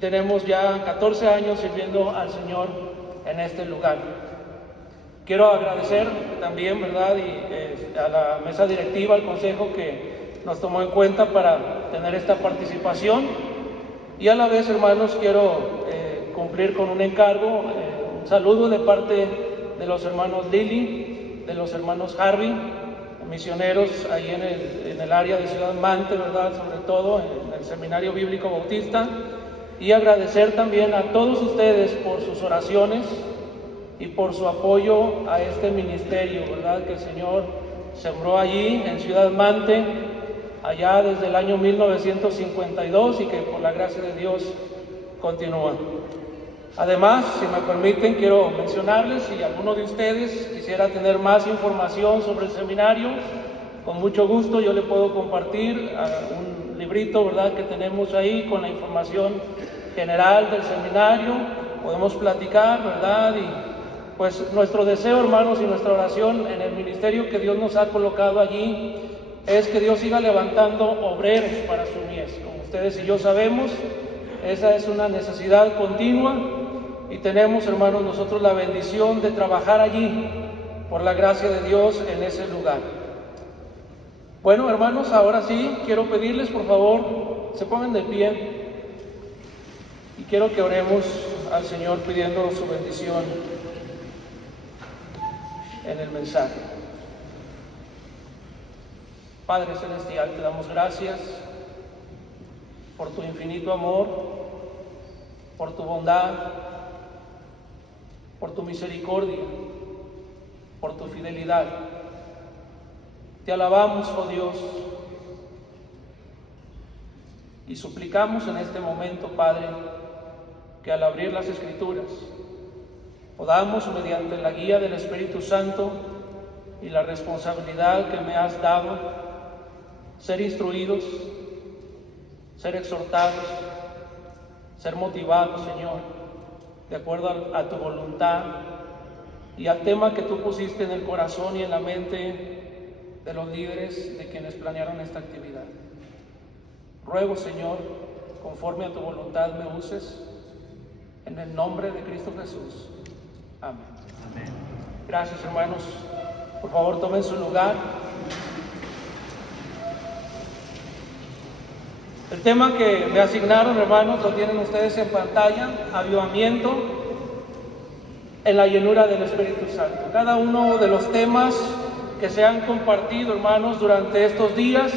Tenemos ya 14 años sirviendo al Señor en este lugar. Quiero agradecer también, ¿verdad? A la mesa directiva, al consejo que nos tomó en cuenta para tener esta participación. Y a la vez, hermanos, quiero cumplir con un encargo, un saludo de parte de los hermanos Lili, de los hermanos Harvey, misioneros ahí en el área de Ciudad Mante, ¿verdad? Sobre todo en el Seminario Bíblico Bautista. Y agradecer también a todos ustedes por sus oraciones y por su apoyo a este ministerio, ¿verdad? Que el Señor sembró allí en Ciudad Mante, allá desde el año 1952 y que por la gracia de Dios continúa. Además, si me permiten, quiero mencionarles, si alguno de ustedes quisiera tener más información sobre el seminario, con mucho gusto yo le puedo compartir un librito, ¿verdad?, que tenemos ahí con la información general del seminario. Podemos platicar, ¿verdad? Y pues nuestro deseo, hermanos, y nuestra oración en el ministerio que Dios nos ha colocado allí es que Dios siga levantando obreros para su mies. Como ustedes y yo sabemos, esa es una necesidad continua y tenemos, hermanos, nosotros la bendición de trabajar allí por la gracia de Dios en ese lugar. Bueno, hermanos, ahora sí, quiero pedirles, por favor, se pongan de pie y quiero que oremos al Señor pidiendo su bendición en el mensaje. Padre Celestial, te damos gracias por tu infinito amor, por tu bondad, por tu misericordia, por tu fidelidad. Te alabamos, oh Dios, y suplicamos en este momento, Padre, que al abrir las Escrituras podamos, mediante la guía del Espíritu Santo y la responsabilidad que me has dado, ser instruidos, ser exhortados, ser motivados, Señor, de acuerdo a tu voluntad y al tema que tú pusiste en el corazón y en la mente de los líderes de quienes planearon esta actividad. Ruego, Señor, conforme a tu voluntad me uses, en el nombre de Cristo Jesús. Amén. Amén. Gracias, hermanos. Por favor, tomen su lugar. El tema que me asignaron, hermanos, lo tienen ustedes en pantalla: avivamiento en la llenura del Espíritu Santo. Cada uno de los temas que se han compartido, hermanos, durante estos días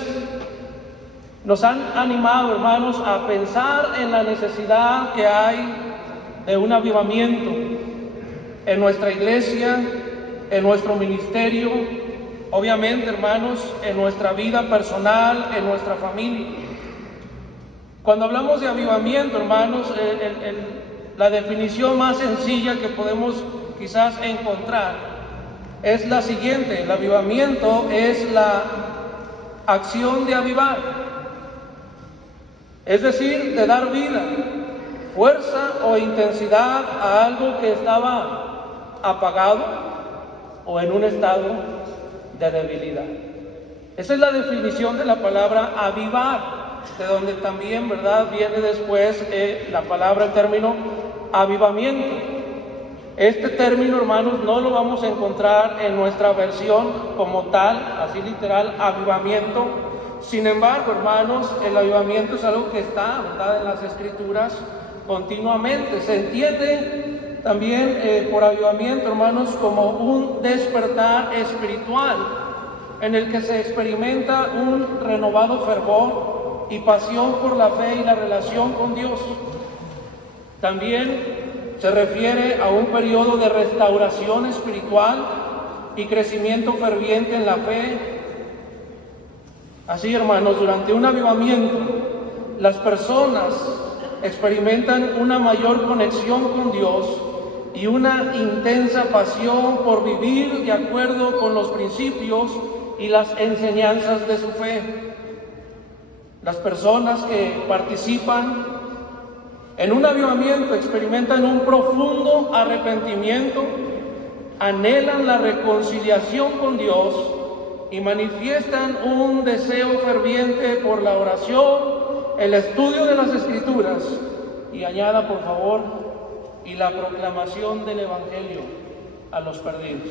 nos han animado, hermanos, a pensar en la necesidad que hay de un avivamiento en nuestra iglesia, en nuestro ministerio, obviamente, hermanos, en nuestra vida personal, en nuestra familia. Cuando hablamos de avivamiento, hermanos, la definición más sencilla que podemos quizás encontrar es la siguiente: el avivamiento es la acción de avivar, es decir, de dar vida, fuerza o intensidad a algo que estaba apagado o en un estado de debilidad. Esa es la definición de la palabra avivar, de donde también, ¿verdad?, viene después la palabra, el término avivamiento. Este término, hermanos, no lo vamos a encontrar en nuestra versión como tal, así literal, avivamiento. Sin embargo, hermanos, el avivamiento es algo que está, ¿verdad?, en las Escrituras continuamente. Se entiende también por avivamiento, hermanos, como un despertar espiritual en el que se experimenta un renovado fervor y pasión por la fe y la relación con Dios. También se refiere a un periodo de restauración espiritual y crecimiento ferviente en la fe. Así, hermanos, durante un avivamiento, las personas experimentan una mayor conexión con Dios y una intensa pasión por vivir de acuerdo con los principios y las enseñanzas de su fe. Las personas que participan en un avivamiento experimentan un profundo arrepentimiento, anhelan la reconciliación con Dios y manifiestan un deseo ferviente por la oración, el estudio de las Escrituras y añada por favor, y la proclamación del Evangelio a los perdidos.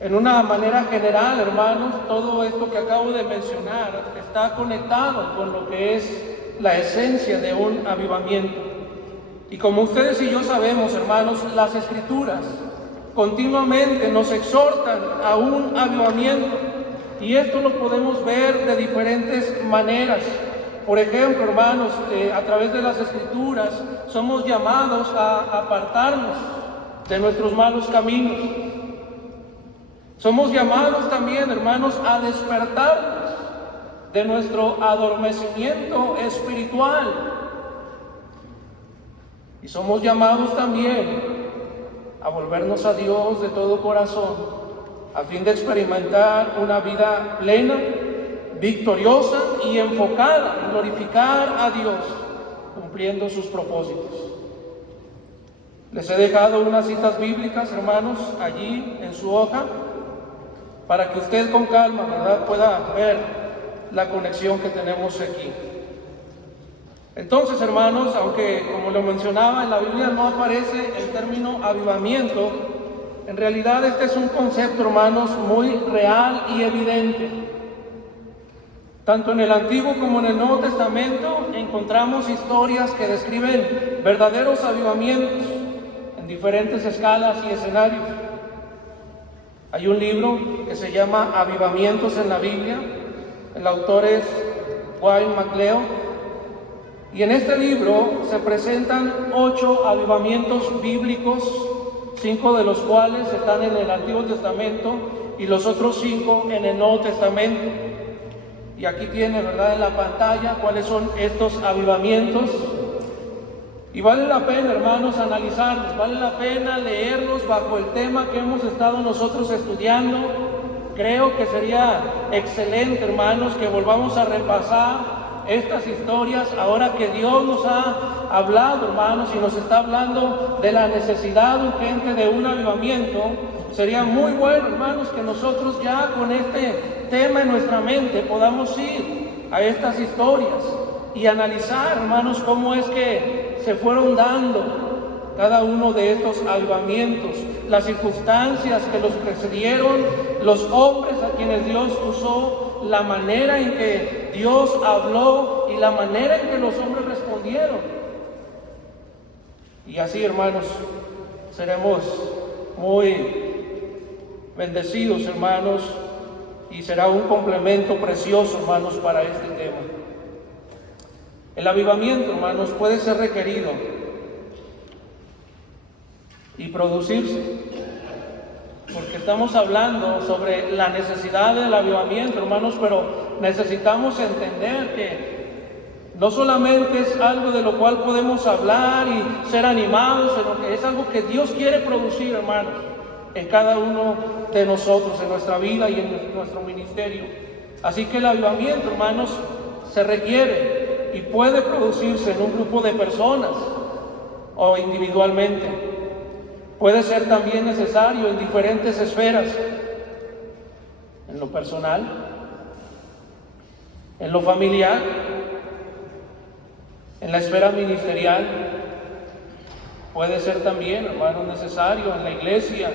En una manera general, hermanos, todo esto que acabo de mencionar está conectado con lo que es la esencia de un avivamiento. Y como ustedes y yo sabemos, hermanos, las Escrituras continuamente nos exhortan a un avivamiento. Y esto lo podemos ver de diferentes maneras. Por ejemplo, hermanos, a través de las Escrituras somos llamados a apartarnos de nuestros malos caminos. Somos llamados también, hermanos, a despertarnos de nuestro adormecimiento espiritual. Y somos llamados también a volvernos a Dios de todo corazón, a fin de experimentar una vida plena, victoriosa y enfocada en glorificar a Dios, cumpliendo sus propósitos. Les he dejado unas citas bíblicas, hermanos, allí en su hoja, para que usted con calma, ¿verdad?, pueda ver la conexión que tenemos aquí. Entonces, hermanos, aunque como lo mencionaba, en la Biblia no aparece el término avivamiento, en realidad este es un concepto, hermanos, muy real y evidente. Tanto en el Antiguo como en el Nuevo Testamento encontramos historias que describen verdaderos avivamientos en diferentes escalas y escenarios. Hay un libro que se llama Avivamientos en la Biblia, el autor es Wayne McLeod, y en este libro se presentan 8 avivamientos bíblicos, 5 de los cuales están en el Antiguo Testamento y los otros 5 en el Nuevo Testamento. Y aquí tiene, ¿verdad?, en la pantalla cuáles son estos avivamientos. Y vale la pena, hermanos, analizarlos, vale la pena leerlos bajo el tema que hemos estado nosotros estudiando. Creo que sería excelente, hermanos, que volvamos a repasar estas historias ahora que Dios nos ha hablado, hermanos, y nos está hablando de la necesidad urgente de un avivamiento. Sería muy bueno, hermanos, que nosotros ya con este tema en nuestra mente podamos ir a estas historias y analizar, hermanos, cómo es que se fueron dando cada uno de estos avivamientos, las circunstancias que los precedieron, los hombres a quienes Dios usó, la manera en que Dios habló y la manera en que los hombres respondieron. Y así, hermanos, seremos muy bendecidos, hermanos, y será un complemento precioso, hermanos, para este tema. El avivamiento, hermanos, puede ser requerido y producirse, porque estamos hablando sobre la necesidad del avivamiento, hermanos, pero necesitamos entender que no solamente es algo de lo cual podemos hablar y ser animados, sino que es algo que Dios quiere producir, hermanos, en cada uno de nosotros, en nuestra vida y en nuestro ministerio. Así que el avivamiento, hermanos, se requiere y puede producirse en un grupo de personas o individualmente. Puede ser también necesario en diferentes esferas, en lo personal, en lo familiar, en la esfera ministerial. Puede ser también, hermano, necesario en la iglesia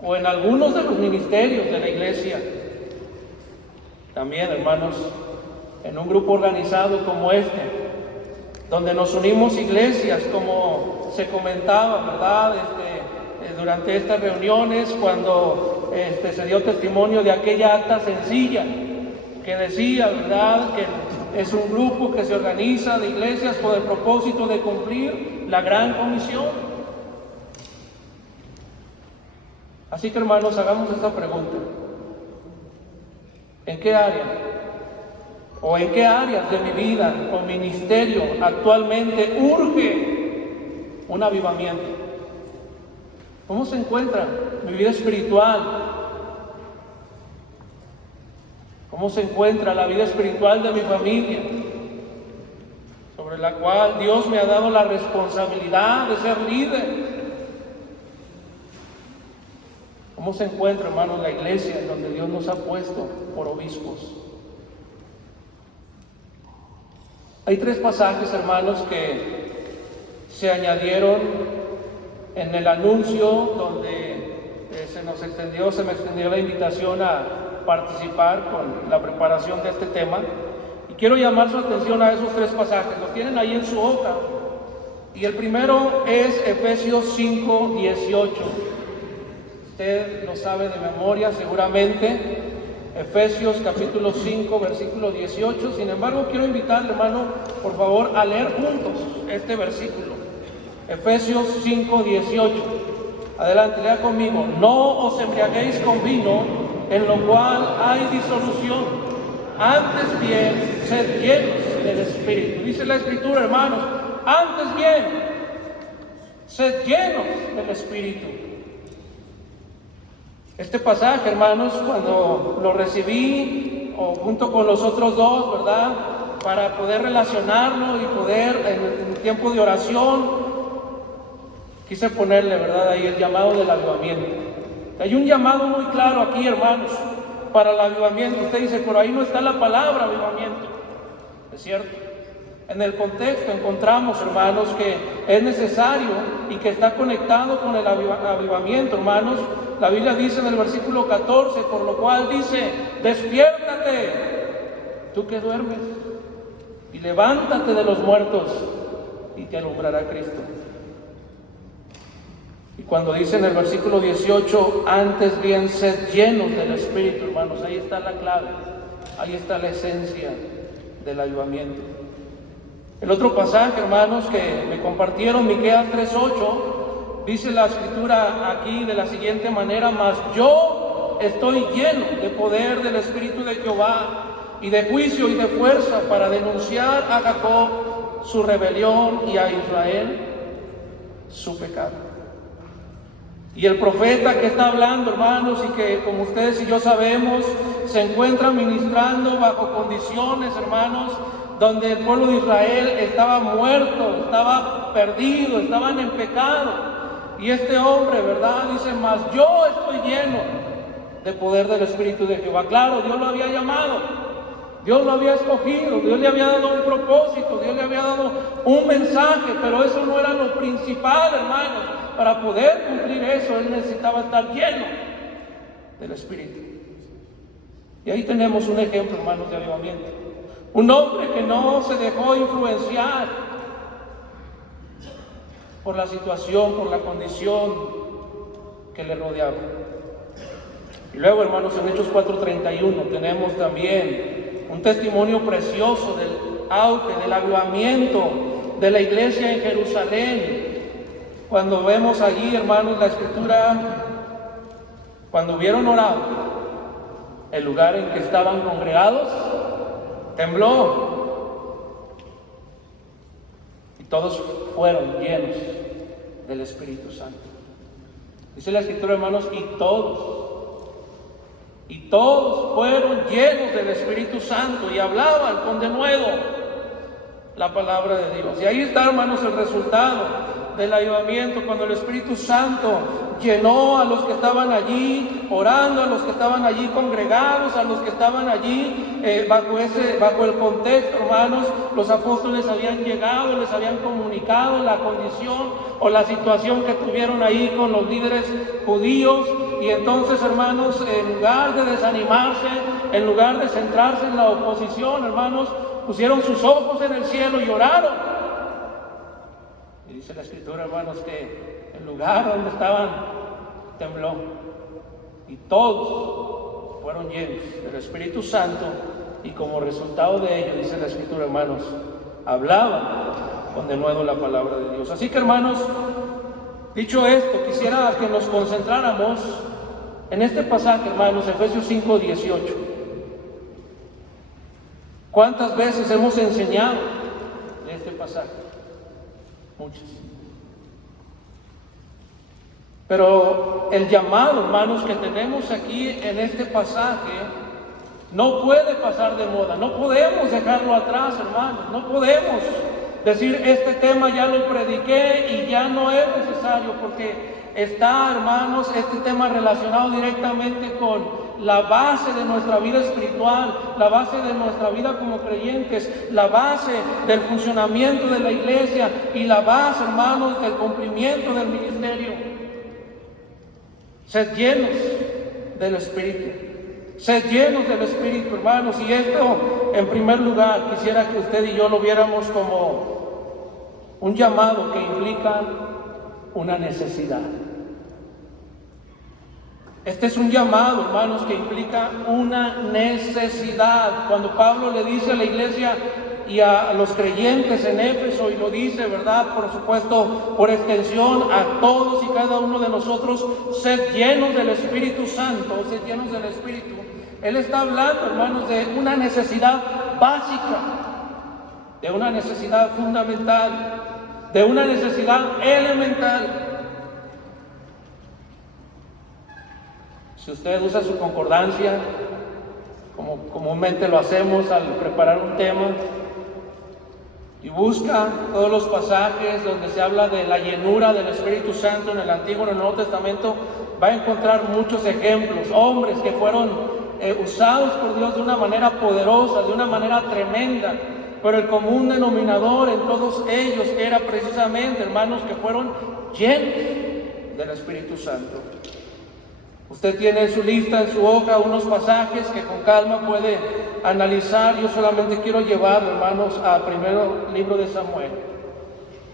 o en algunos de los ministerios de la iglesia. También, hermanos, en un grupo organizado como este, donde nos unimos iglesias, como se comentaba, ¿verdad?, durante estas reuniones, cuando se dio testimonio de aquella acta sencilla que decía, ¿verdad?, que es un grupo que se organiza de iglesias con el propósito de cumplir la gran comisión. Así que, hermanos, hagamos esta pregunta: ¿en qué área o en qué áreas de mi vida o ministerio actualmente urge un avivamiento? ¿Cómo se encuentra mi vida espiritual? ¿Cómo se encuentra la vida espiritual de mi familia, sobre la cual Dios me ha dado la responsabilidad de ser líder? ¿Cómo se encuentra, hermanos, la iglesia en donde Dios nos ha puesto por obispos? Hay tres pasajes, hermanos, que se añadieron en el anuncio donde se me extendió la invitación a participar con la preparación de este tema. Y quiero llamar su atención a esos tres pasajes. Los tienen ahí en su hoja. Y el primero es Efesios 5:18. Usted lo sabe de memoria seguramente. Efesios capítulo 5, versículo 18. Sin embargo, quiero invitarle, hermano, por favor, a leer juntos este versículo. Efesios 5:18. Adelante, lea conmigo. No os embriaguéis con vino, en lo cual hay disolución. Antes bien, sed llenos del Espíritu. Dice la Escritura, hermanos, antes bien, sed llenos del Espíritu. Este pasaje, hermanos, cuando lo recibí, o junto con los otros dos, ¿verdad?, para poder relacionarlo y poder, en el tiempo de oración, quise ponerle, ¿verdad?, ahí el llamado del avivamiento. Hay un llamado muy claro aquí, hermanos, para el avivamiento. Usted dice, pero ahí no está la palabra avivamiento. Es cierto. En el contexto encontramos, hermanos, que es necesario y que está conectado con el avivamiento, hermanos. La Biblia dice en el versículo 14, por lo cual dice, despiértate, tú que duermes, y levántate de los muertos, y te alumbrará Cristo. Y cuando dice en el versículo 18, antes bien sed llenos del Espíritu, hermanos, ahí está la clave, ahí está la esencia del avivamiento. El otro pasaje, hermanos, que me compartieron, Miqueas 3:8, dice la Escritura aquí de la siguiente manera: mas yo estoy lleno de poder del Espíritu de Jehová, y de juicio y de fuerza, para denunciar a Jacob su rebelión y a Israel su pecado. Y el profeta que está hablando, hermanos, y que como ustedes y yo sabemos, se encuentra ministrando bajo condiciones, hermanos, donde el pueblo de Israel estaba muerto, estaba perdido, estaban en pecado. Y este hombre, ¿verdad?, dice, mas yo estoy lleno de poder del Espíritu de Jehová. Claro, Dios lo había llamado, Dios lo había escogido, Dios le había dado un propósito, Dios le había dado un mensaje, pero eso no era lo principal, hermanos. Para poder cumplir eso, él necesitaba estar lleno del Espíritu. Y ahí tenemos un ejemplo, hermanos, de avivamiento. Un hombre que no se dejó influenciar por la situación, por la condición que le rodeaba. Y luego, hermanos, en Hechos 4:31 tenemos también un testimonio precioso del auge, del avivamiento de la iglesia en Jerusalén. Cuando vemos allí, hermanos, la Escritura, cuando hubieron orado, el lugar en que estaban congregados tembló, y todos fueron llenos del Espíritu Santo. Dice la Escritura, hermanos, y todos fueron llenos del Espíritu Santo y hablaban con denuedo la palabra de Dios. Y ahí está, hermanos, el resultado del avivamiento, cuando el Espíritu Santo llenó a los que estaban allí orando, a los que estaban allí congregados, a los que estaban allí bajo el contexto, hermanos. Los apóstoles habían llegado, les habían comunicado la condición o la situación que tuvieron ahí con los líderes judíos, y entonces, hermanos, en lugar de desanimarse, en lugar de centrarse en la oposición, hermanos, pusieron sus ojos en el cielo y oraron. Y dice la Escritura, hermanos, que el lugar donde estaban tembló, y todos fueron llenos del Espíritu Santo, y como resultado de ello, dice la Escritura, hermanos, hablaban con denuedo la palabra de Dios. Así que, hermanos, dicho esto, quisiera que nos concentráramos en este pasaje, hermanos, Efesios 5:18. ¿Cuántas veces hemos enseñado de este pasaje? Muchas. Pero el llamado, hermanos, que tenemos aquí en este pasaje no puede pasar de moda. No podemos dejarlo atrás, hermanos. No podemos decir, este tema ya lo prediqué y ya no es necesario, porque está, hermanos, este tema relacionado directamente con la base de nuestra vida espiritual, la base de nuestra vida como creyentes, la base del funcionamiento de la iglesia y la base, hermanos, del cumplimiento del ministerio. Sed llenos del Espíritu. Sed llenos del Espíritu, hermanos. Y esto, en primer lugar, quisiera que usted y yo lo viéramos como un llamado que implica una necesidad. Este es un llamado, hermanos, que implica una necesidad. Cuando Pablo le dice a la iglesia y a los creyentes en Éfeso, y lo dice, ¿verdad? Por supuesto, por extensión, a todos y cada uno de nosotros, sed llenos del Espíritu Santo, sed llenos del Espíritu. Él está hablando, hermanos, de una necesidad básica, de una necesidad fundamental, de una necesidad elemental. Si usted usa su concordancia, como comúnmente lo hacemos al preparar un tema, y busca todos los pasajes donde se habla de la llenura del Espíritu Santo en el Antiguo y en el Nuevo Testamento, va a encontrar muchos ejemplos, hombres que fueron usados por Dios de una manera poderosa, de una manera tremenda, pero el común denominador en todos ellos era precisamente, hermanos, que fueron llenos del Espíritu Santo. Usted tiene en su lista, en su hoja, unos pasajes que con calma puede analizar. Yo solamente quiero llevarlo, hermanos, a primero libro de Samuel.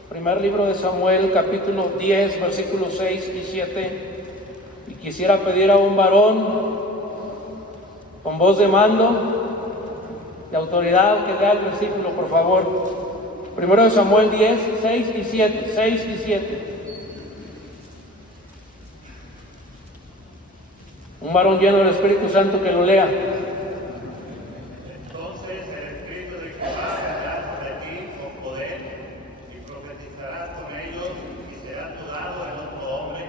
Primer libro de Samuel, capítulo 10, versículos 6 y 7. Y quisiera pedir a un varón con voz de mando, de autoridad, que lea el versículo, por favor. Primero de Samuel 10, 6 y 7. 6 y 7. Un varón lleno del Espíritu Santo que lo lea. Entonces el Espíritu de Jehová vendrá sobre ti con poder y profetizarás con ellos y serás dudado en otro hombre.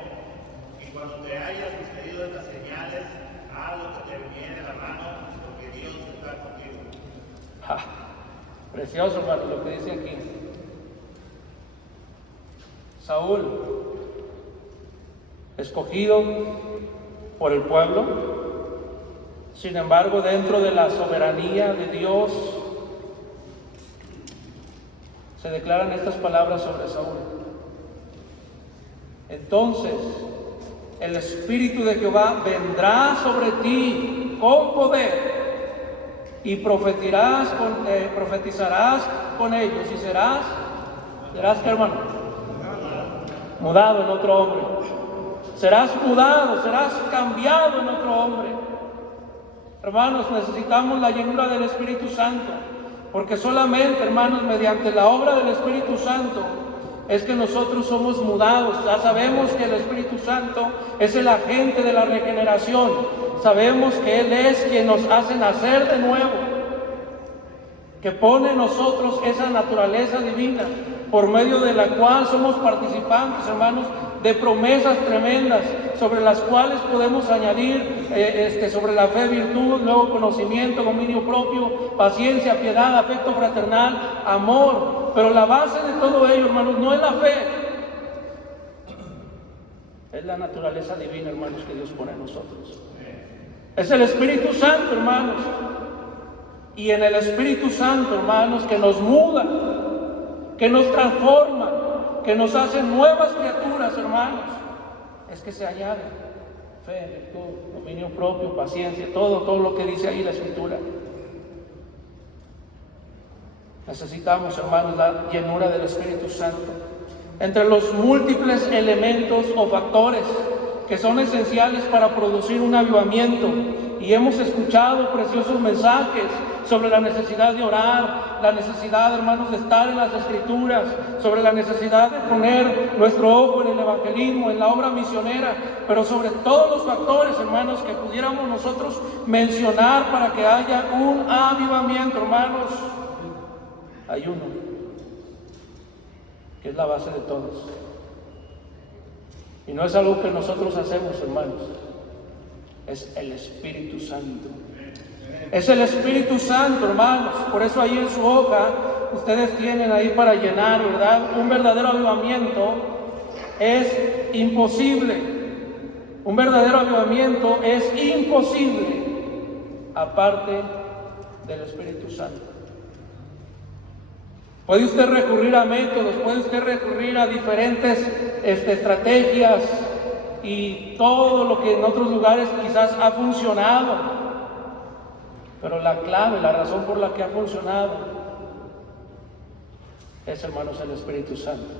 Y cuando te haya sucedido estas señales, haz lo que te viniere a la mano, porque Dios está contigo. Precioso, hermano, lo que dice aquí. Saúl, escogido por el pueblo, sin embargo, dentro de la soberanía de Dios, se declaran estas palabras sobre Saúl. Entonces, el Espíritu de Jehová vendrá sobre ti con poder y profetizarás con ellos y serás ¿qué, hermano? Mudado en otro hombre. Serás mudado, serás cambiado en otro hombre. Hermanos, necesitamos la llenura del Espíritu Santo, porque solamente, hermanos, mediante la obra del Espíritu Santo es que nosotros somos mudados. Ya sabemos que el Espíritu Santo es el agente de la regeneración. Sabemos que Él es quien nos hace nacer de nuevo, que pone en nosotros esa naturaleza divina, por medio de la cual somos participantes, hermanos, de promesas tremendas, sobre las cuales podemos añadir sobre la fe, virtud, luego conocimiento, dominio propio, paciencia, piedad, afecto fraternal, amor. Pero la base de todo ello, hermanos, no es la fe, es la naturaleza divina, hermanos, que Dios pone en nosotros. Es el Espíritu Santo, hermanos. Y en el Espíritu Santo, hermanos, que nos muda, que nos transforma, que nos hace nuevas criaturas, hermanos, es que se añade fe, virtud, dominio propio, paciencia, todo lo que dice ahí la Escritura. Necesitamos, hermanos, la llenura del Espíritu Santo. Entre los múltiples elementos o factores que son esenciales para producir un avivamiento, y hemos escuchado preciosos mensajes sobre la necesidad de orar, la necesidad, hermanos, de estar en las Escrituras, sobre la necesidad de poner nuestro ojo en el evangelismo, en la obra misionera, pero sobre todos los factores, hermanos, que pudiéramos nosotros mencionar para que haya un avivamiento, hermanos, hay uno, que es la base de todos. Y no es algo que nosotros hacemos, hermanos, es el Espíritu Santo. Es el Espíritu Santo, hermanos. Por eso ahí en su hoja, ustedes tienen ahí para llenar, ¿verdad? Un verdadero avivamiento es imposible Un verdadero avivamiento es imposible aparte del Espíritu Santo. Puede usted recurrir a métodos, puede usted recurrir a diferentes estrategias y todo lo que en otros lugares quizás ha funcionado, pero la clave, la razón por la que ha funcionado es, hermanos, el Espíritu Santo.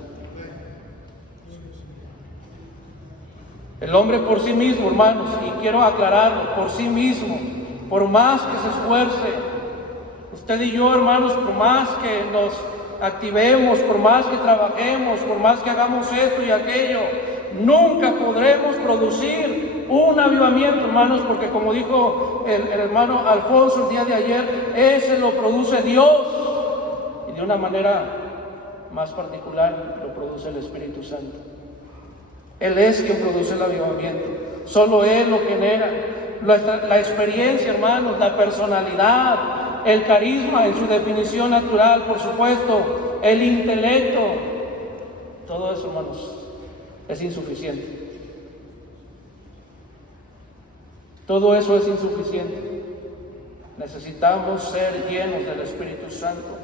El hombre por sí mismo, hermanos, y quiero aclararlo, por sí mismo, por más que se esfuerce, usted y yo, hermanos, por más que nos activemos, por más que trabajemos, por más que hagamos esto y aquello, nunca podremos producir un avivamiento, hermanos, porque como dijo el hermano Alfonso el día de ayer, ese lo produce Dios, y de una manera más particular lo produce el Espíritu Santo. Él es quien produce el avivamiento, solo Él lo genera. La experiencia, hermanos, la personalidad, el carisma en su definición natural, por supuesto, el intelecto, todo eso, hermanos, es insuficiente. Todo eso es insuficiente. Necesitamos ser llenos del Espíritu Santo.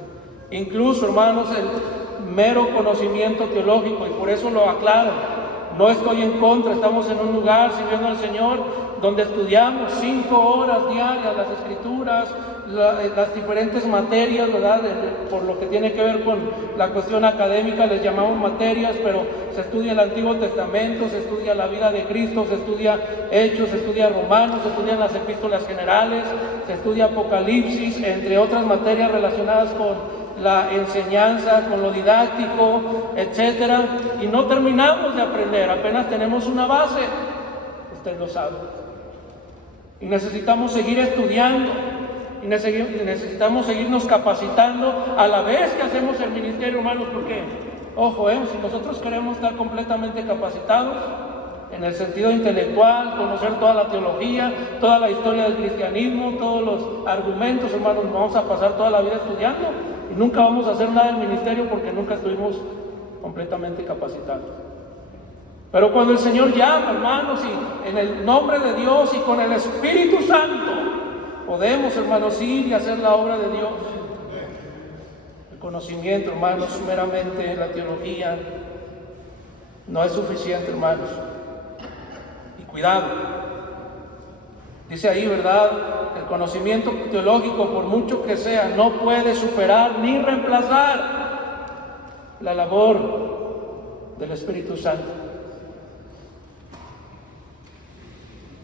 Incluso, hermanos, el mero conocimiento teológico, y por eso lo aclaro. No estoy en contra, estamos en un lugar sirviendo al Señor donde estudiamos 5 horas diarias las Escrituras, las diferentes materias, ¿verdad? Por lo que tiene que ver con la cuestión académica, les llamamos materias, pero se estudia el Antiguo Testamento, se estudia la vida de Cristo, se estudia Hechos, se estudia Romanos, se estudian las epístolas generales, se estudia Apocalipsis, entre otras materias relacionadas con la enseñanza, con lo didáctico, etcétera, y no terminamos de aprender, apenas tenemos una base, usted lo sabe, y necesitamos seguir estudiando, y necesitamos seguirnos capacitando a la vez que hacemos el ministerio, hermanos, porque, ojo, si nosotros queremos estar completamente capacitados, en el sentido intelectual, conocer toda la teología, toda la historia del cristianismo, todos los argumentos, hermanos, vamos a pasar toda la vida estudiando y nunca vamos a hacer nada del ministerio porque nunca estuvimos completamente capacitados. Pero cuando el Señor llama, hermanos, y en el nombre de Dios y con el Espíritu Santo, podemos, hermanos, ir y hacer la obra de Dios. El conocimiento, hermanos, meramente la teología no es suficiente, hermanos. Cuidado, dice ahí, ¿verdad? El conocimiento teológico, por mucho que sea, no puede superar ni reemplazar la labor del Espíritu Santo.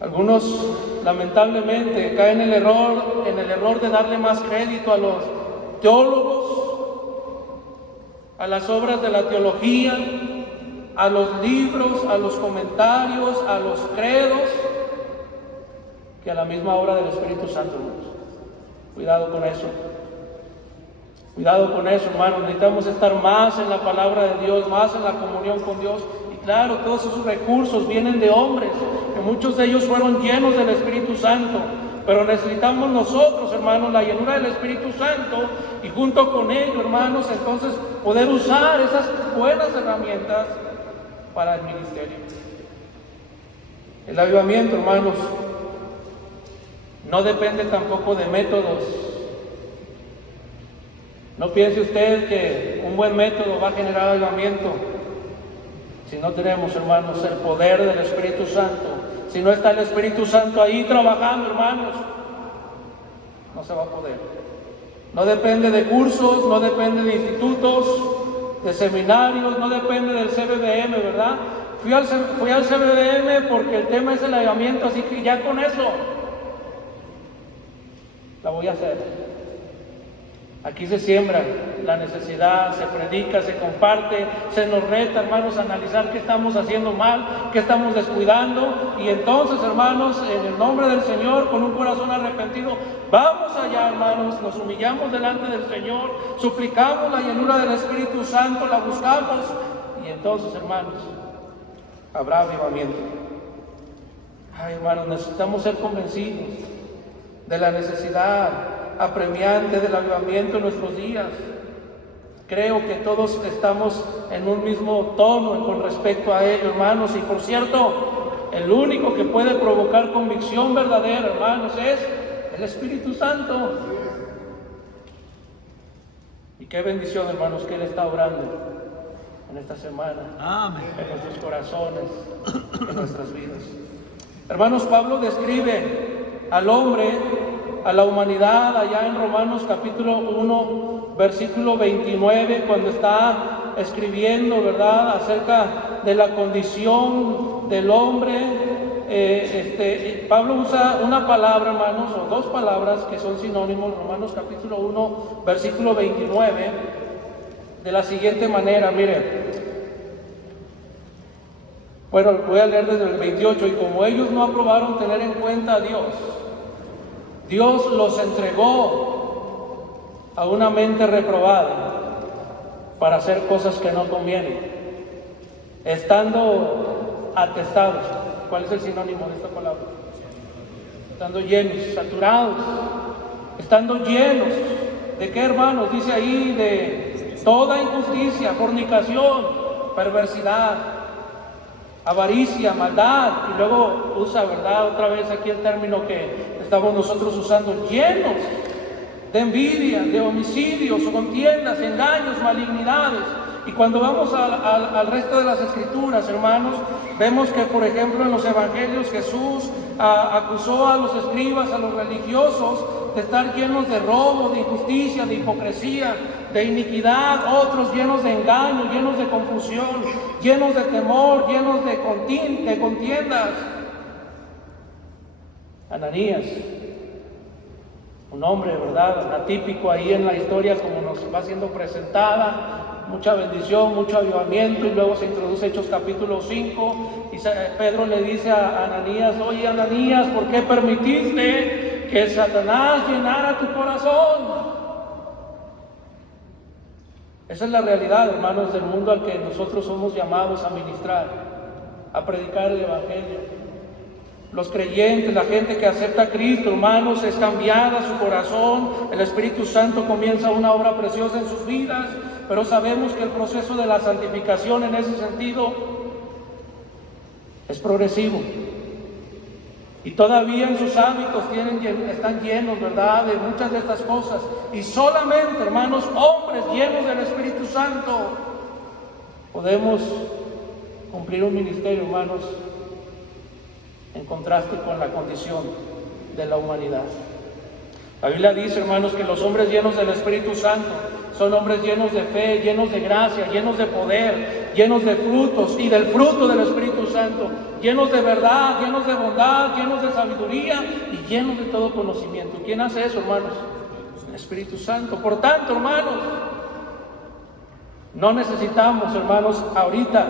Algunos, lamentablemente, caen en el error de darle más crédito a los teólogos, a las obras de la teología, a los libros, a los comentarios, a los credos, que a la misma obra del Espíritu Santo, hermanos. Cuidado con eso. Cuidado con eso, hermanos. Necesitamos estar más en la palabra de Dios, más en la comunión con Dios. Y claro, todos esos recursos vienen de hombres, que muchos de ellos fueron llenos del Espíritu Santo. Pero necesitamos nosotros, hermanos, la llenura del Espíritu Santo, y junto con ello, hermanos, entonces poder usar esas buenas herramientas para el ministerio. El avivamiento, hermanos, no depende tampoco de métodos. No piense usted que un buen método va a generar avivamiento. Si no tenemos, hermanos, el poder del Espíritu Santo, si no está el Espíritu Santo ahí trabajando, hermanos, no se va a poder. No depende de cursos, no depende de institutos, de seminarios, no depende del CBBM, ¿verdad? Fui al CBBM porque el tema es el avivamiento, así que ya con eso la voy a hacer. Aquí se siembra la necesidad, se predica, se comparte, se nos reta, hermanos, a analizar qué estamos haciendo mal, qué estamos descuidando, y entonces, hermanos, en el nombre del Señor, con un corazón arrepentido, vamos allá, hermanos, nos humillamos delante del Señor, suplicamos la llenura del Espíritu Santo, la buscamos, y entonces, hermanos, habrá avivamiento. Ay, hermanos, necesitamos ser convencidos de la necesidad apremiante del avivamiento en nuestros días. Creo que todos estamos en un mismo tono con respecto a ello, hermanos. Y por cierto, el único que puede provocar convicción verdadera, hermanos, es el Espíritu Santo. Y qué bendición, hermanos, que Él está obrando en esta semana. Amén. En nuestros corazones, en nuestras vidas. Hermanos, Pablo describe al hombre, a la humanidad, allá en Romanos capítulo 1, versículo 29, cuando está escribiendo, ¿verdad?, acerca de la condición del hombre. Pablo usa una palabra, hermanos, o dos palabras que son sinónimos. Romanos capítulo 1, versículo 29, de la siguiente manera, miren. Bueno, voy a leer desde el 28. Y como ellos no aprobaron tener en cuenta a Dios, Dios los entregó a una mente reprobada para hacer cosas que no convienen, estando atestados. ¿Cuál es el sinónimo de esta palabra? Estando llenos, saturados, estando llenos. ¿De qué, hermanos? Dice ahí, de toda injusticia, fornicación, perversidad, avaricia, maldad. Y luego usa, ¿verdad?, otra vez aquí el término que estamos nosotros usando, llenos de envidia, de homicidios, contiendas, engaños, malignidades. Y cuando vamos al resto de las escrituras, hermanos, vemos que, por ejemplo, en los evangelios Jesús acusó a los escribas, a los religiosos, de estar llenos de robo, de injusticia, de hipocresía, de iniquidad, otros llenos de engaño, llenos de confusión, llenos de temor, llenos de contiendas. Ananías, un hombre, ¿verdad?, atípico ahí en la historia como nos va siendo presentada, mucha bendición, mucho avivamiento, y luego se introduce Hechos capítulo 5, y Pedro le dice a Ananías: oye, Ananías, ¿por qué permitiste que Satanás llenara tu corazón? Esa es la realidad, hermanos, del mundo al que nosotros somos llamados a ministrar, a predicar el evangelio. Los creyentes, la gente que acepta a Cristo, hermanos, es cambiada su corazón, el Espíritu Santo comienza una obra preciosa en sus vidas, pero sabemos que el proceso de la santificación en ese sentido es progresivo. Y todavía en sus hábitos están llenos, ¿verdad?, de muchas de estas cosas. Y solamente, hermanos, hombres llenos del Espíritu Santo, podemos cumplir un ministerio, hermanos, en contraste con la condición de la humanidad. La Biblia dice, hermanos, que los hombres llenos del Espíritu Santo son hombres llenos de fe, llenos de gracia, llenos de poder, llenos de frutos y del fruto del Espíritu Santo, llenos de verdad, llenos de bondad, llenos de sabiduría y llenos de todo conocimiento. ¿Quién hace eso, hermanos? El Espíritu Santo. Por tanto, hermanos, no necesitamos, hermanos, ahorita,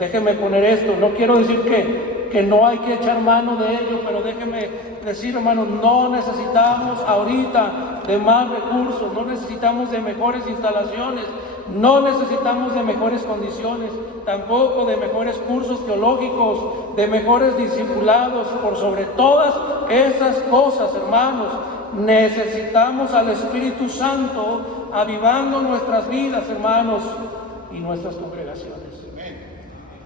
déjenme poner esto, no quiero decir que no hay que echar mano de ello, pero déjenme decir, hermanos, no necesitamos ahorita de más recursos, no necesitamos de mejores instalaciones, no necesitamos de mejores condiciones, tampoco de mejores cursos teológicos, de mejores discipulados. Por sobre todas esas cosas, hermanos, necesitamos al Espíritu Santo avivando nuestras vidas, hermanos, y nuestras congregaciones.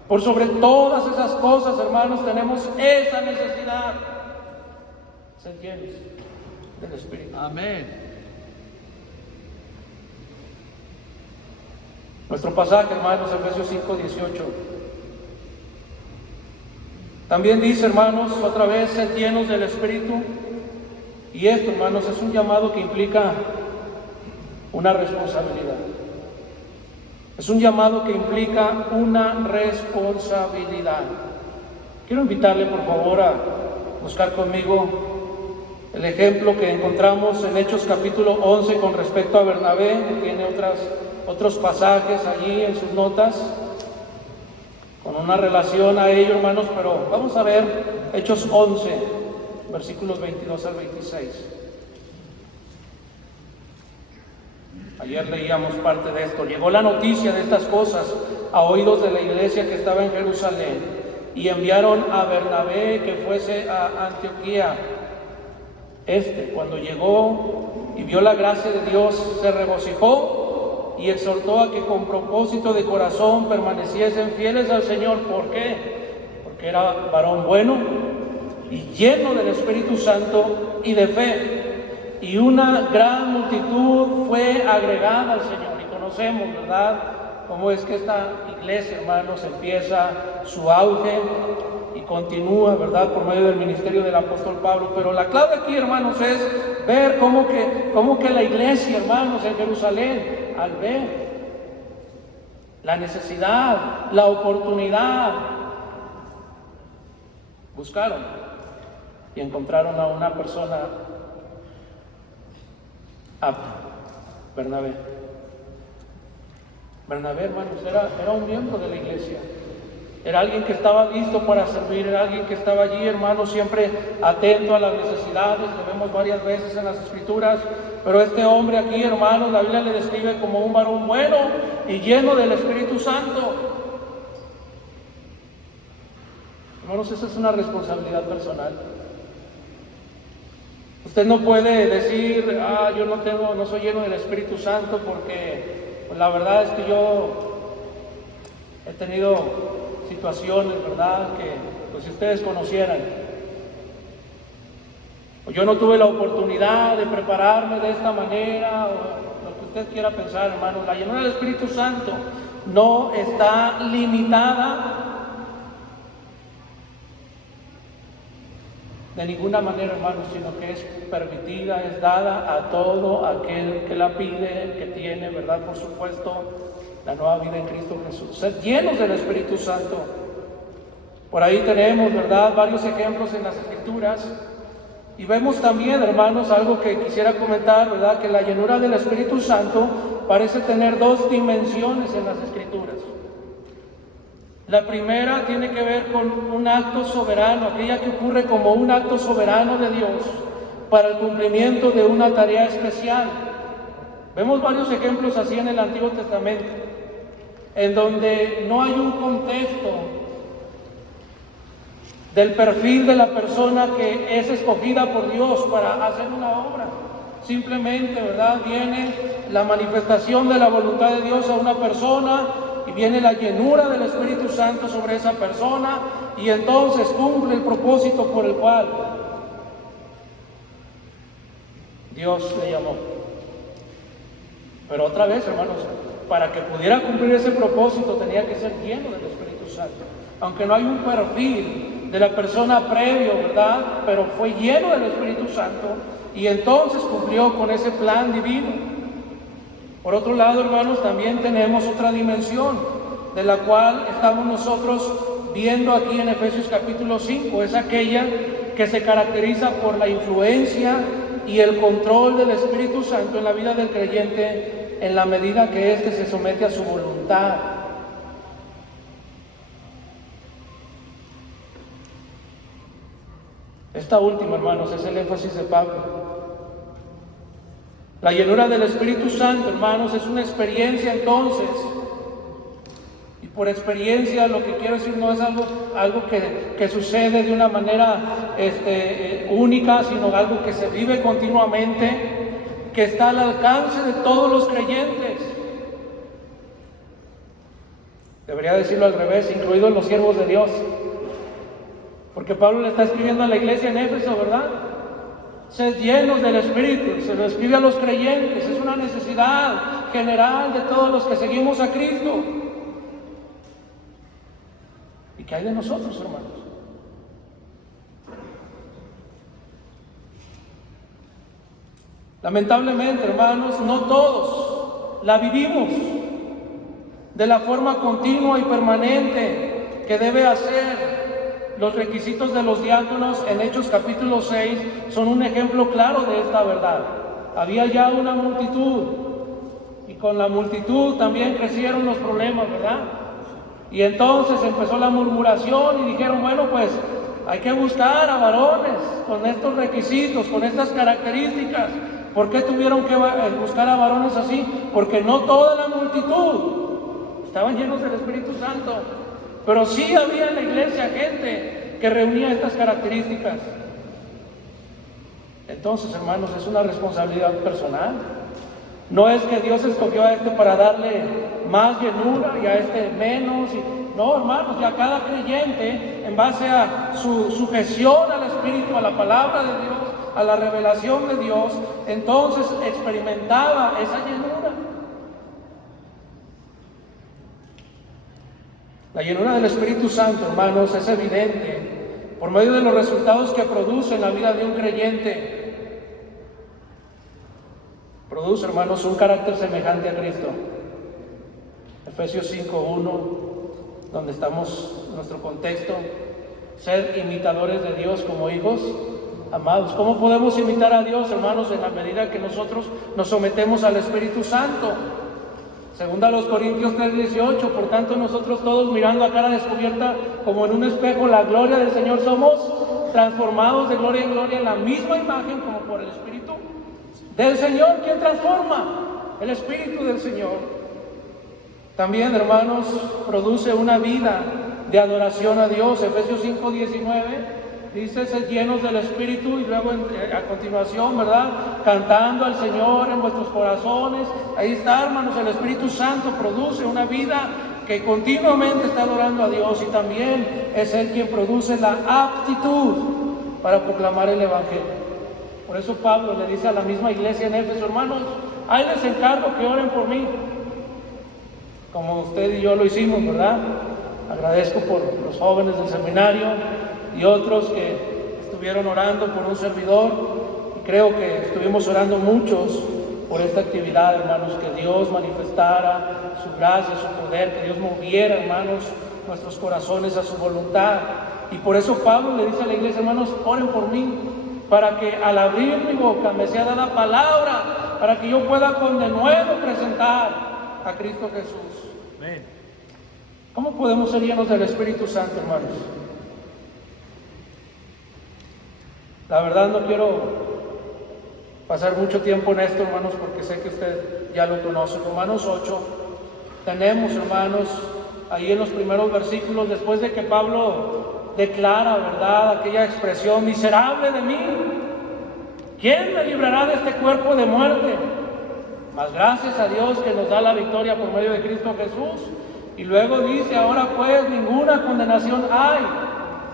Por sobre todas esas cosas, hermanos, tenemos esa necesidad, ser llenos del Espíritu. Amén. Nuestro pasaje, hermanos, Efesios 5:18. También dice, hermanos, otra vez, ser llenos del Espíritu. Y esto, hermanos, es un llamado que implica una responsabilidad. Es un llamado que implica una responsabilidad. Quiero invitarle, por favor, a buscar conmigo el ejemplo que encontramos en Hechos capítulo 11 con respecto a Bernabé. Tiene otros pasajes allí en sus notas con una relación a ello, hermanos, pero vamos a ver Hechos 11, versículos 22 al 26. Ayer leíamos parte de esto. Llegó la noticia de estas cosas a oídos de la iglesia que estaba en Jerusalén, y enviaron a Bernabé que fuese a Antioquía. Cuando llegó y vio la gracia de Dios, se regocijó y exhortó a que con propósito de corazón permaneciesen fieles al Señor. ¿Por qué? porque era varón bueno y lleno del Espíritu Santo y de fe. Y una gran multitud fue agregada al Señor. Y conocemos, ¿verdad?, cómo es que esta iglesia, hermanos, empieza su auge y continúa, ¿verdad?, por medio del ministerio del apóstol Pablo. Pero la clave aquí, hermanos, es ver cómo que la iglesia, hermanos, en Jerusalén, al ver la necesidad, la oportunidad, buscaron y encontraron a una persona apta, Bernabé. Bernabé, hermanos, era un miembro de la iglesia. Era alguien que estaba listo para servir, era alguien que estaba allí, hermanos, siempre atento a las necesidades. Lo vemos varias veces en las Escrituras. Pero este hombre aquí, hermanos, la Biblia le describe como un varón bueno y lleno del Espíritu Santo. Hermanos, esa es una responsabilidad personal. Usted no puede decir, yo no soy lleno del Espíritu Santo, porque pues, la verdad es que yo he tenido situaciones, ¿verdad?, que pues, si ustedes conocieran, o yo no tuve la oportunidad de prepararme de esta manera, o lo que usted quiera pensar, hermanos. La llenura del Espíritu Santo no está limitada de ninguna manera, hermanos, sino que es permitida, es dada a todo aquel que la pide, que tiene, ¿verdad?, por supuesto, la nueva vida en Cristo Jesús. Ser llenos del Espíritu Santo. Por ahí tenemos, ¿verdad?, varios ejemplos en las Escrituras. Y vemos también, hermanos, algo que quisiera comentar, ¿verdad?, que la llenura del Espíritu Santo parece tener dos dimensiones en las Escrituras. La primera tiene que ver con un acto soberano, aquella que ocurre como un acto soberano de Dios para el cumplimiento de una tarea especial. Vemos varios ejemplos así en el Antiguo Testamento, en donde no hay un contexto del perfil de la persona que es escogida por Dios para hacer una obra. Simplemente, ¿verdad?, viene la manifestación de la voluntad de Dios a una persona y viene la llenura del Espíritu Santo sobre esa persona y entonces cumple el propósito por el cual Dios le llamó. Pero otra vez, hermanos, para que pudiera cumplir ese propósito tenía que ser lleno del Espíritu Santo. Aunque no hay un perfil de la persona previo, ¿verdad?, pero fue lleno del Espíritu Santo y entonces cumplió con ese plan divino. Por otro lado, hermanos, también tenemos otra dimensión de la cual estamos nosotros viendo aquí en Efesios capítulo 5. Es aquella que se caracteriza por la influencia y el control del Espíritu Santo en la vida del creyente en la medida que éste se somete a su voluntad. Esta última, hermanos, es el énfasis de Pablo. La llenura del Espíritu Santo, hermanos, es una experiencia entonces. Y por experiencia lo que quiero decir no es algo que sucede de una manera única, sino algo que se vive continuamente, que está al alcance de todos los creyentes. Debería decirlo al revés, incluidos los siervos de Dios. Porque Pablo le está escribiendo a la iglesia en Éfeso, ¿verdad? Sed llenos del Espíritu, se lo escribe a los creyentes, es una necesidad general de todos los que seguimos a Cristo. ¿Y qué hay de nosotros, hermanos? Lamentablemente, hermanos, no todos la vivimos de la forma continua y permanente que debe hacer. Los requisitos de los diáconos en Hechos capítulo 6 son un ejemplo claro de esta verdad. Había ya una multitud y con la multitud también crecieron los problemas, ¿verdad? Y entonces empezó la murmuración y dijeron, bueno, pues hay que buscar a varones con estos requisitos, con estas características. ¿Por qué tuvieron que buscar a varones así? Porque no toda la multitud estaban llenos del Espíritu Santo. Pero sí había en la iglesia gente que reunía estas características. Entonces, hermanos, es una responsabilidad personal. No es que Dios escogió a este para darle más llenura y a este menos, No, hermanos, ya cada creyente, en base a su sujeción al Espíritu, a la palabra de Dios, a la revelación de Dios, entonces experimentaba esa llenura. La llenura del Espíritu Santo, hermanos, es evidente por medio de los resultados que produce en la vida de un creyente. Produce, hermanos, un carácter semejante a Cristo. Efesios 5:1, donde estamos en nuestro contexto, ser imitadores de Dios como hijos amados. ¿Cómo podemos imitar a Dios, hermanos? En la medida que nosotros nos sometemos al Espíritu Santo. Segunda a los Corintios 3:18, por tanto nosotros todos, mirando a cara descubierta como en un espejo la gloria del Señor, somos transformados de gloria en gloria en la misma imagen como por el Espíritu del Señor. ¿Quién transforma? El Espíritu del Señor. También, hermanos, produce una vida de adoración a Dios. Efesios 5:19 dice: sed llenos del Espíritu, y luego a continuación, ¿verdad? Cantando al Señor en vuestros corazones. Ahí está, hermanos, el Espíritu Santo produce una vida que continuamente está adorando a Dios, y también es Él quien produce la aptitud para proclamar el Evangelio. Por eso Pablo le dice a la misma iglesia en Éfeso: hermanos, ahí les encargo que oren por mí, como usted y yo lo hicimos, ¿verdad? Agradezco por los jóvenes del seminario y otros que estuvieron orando por un servidor, y creo que estuvimos orando muchos por esta actividad, hermanos, que Dios manifestara su gracia, su poder, que Dios moviera, hermanos, nuestros corazones a su voluntad. Y por eso Pablo le dice a la iglesia: hermanos, oren por mí, para que al abrir mi boca me sea dada palabra, para que yo pueda con de nuevo presentar a Cristo Jesús. Amén. ¿Cómo podemos ser llenos del Espíritu Santo, hermanos? La verdad no quiero pasar mucho tiempo en esto, hermanos, porque sé que usted ya lo conoce. Romanos 8, tenemos, hermanos, ahí en los primeros versículos, después de que Pablo declara, ¿verdad?, aquella expresión: miserable de mí, ¿quién me librará de este cuerpo de muerte? Mas gracias a Dios que nos da la victoria por medio de Cristo Jesús. Y luego dice: ahora pues ninguna condenación hay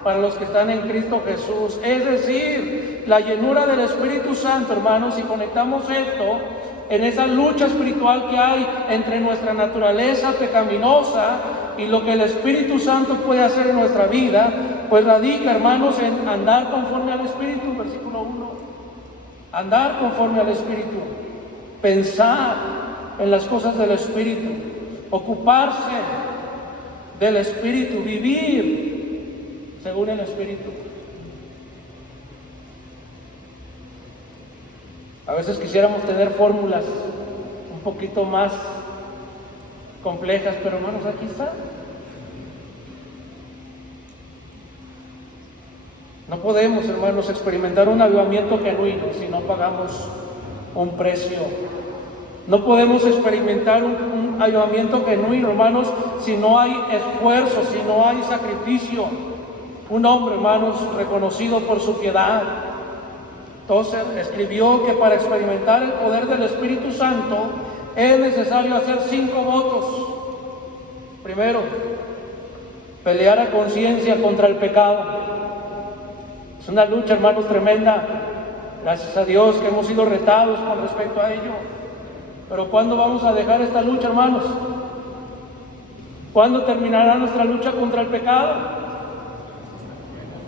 para los que están en Cristo Jesús. Es decir, la llenura del Espíritu Santo, hermanos, si conectamos esto en esa lucha espiritual que hay entre nuestra naturaleza pecaminosa y lo que el Espíritu Santo puede hacer en nuestra vida, pues radica, hermanos, en andar conforme al Espíritu. Versículo 1, andar conforme al Espíritu, pensar en las cosas del Espíritu, ocuparse del Espíritu, vivir según el Espíritu. A veces quisiéramos tener fórmulas un poquito más complejas, pero hermanos, aquí está. No podemos, hermanos, experimentar un avivamiento genuino si no pagamos un precio. No podemos experimentar un avivamiento genuino, hermanos, si no hay esfuerzo, si no hay sacrificio. Un hombre, hermanos, reconocido por su piedad, Tozer, escribió que para experimentar el poder del Espíritu Santo es necesario hacer 5 votos. Primero, pelear a conciencia contra el pecado. Es una lucha, hermanos, tremenda. Gracias a Dios que hemos sido retados con respecto a ello. Pero ¿cuándo vamos a dejar esta lucha, hermanos? ¿Cuándo terminará nuestra lucha contra el pecado?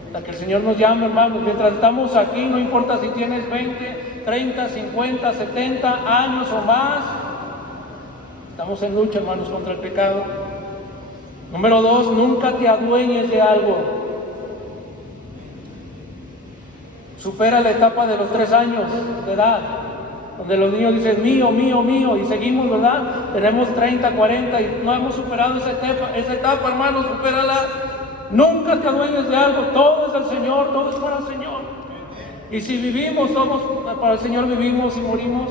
Hasta que el Señor nos llame, hermanos. Mientras estamos aquí, no importa si tienes 20, 30, 50, 70 años o más, estamos en lucha, hermanos, contra el pecado. Número 2, nunca te adueñes de algo. Supera la etapa de los 3 años de edad, donde los niños dicen mío, mío, mío, y seguimos, ¿verdad? Tenemos 30, 40 y no hemos superado esa etapa, hermanos, supérala. Nunca te adueñes de algo, todo es del Señor, todo es para el Señor. Y si vivimos, somos para el Señor, vivimos, y morimos,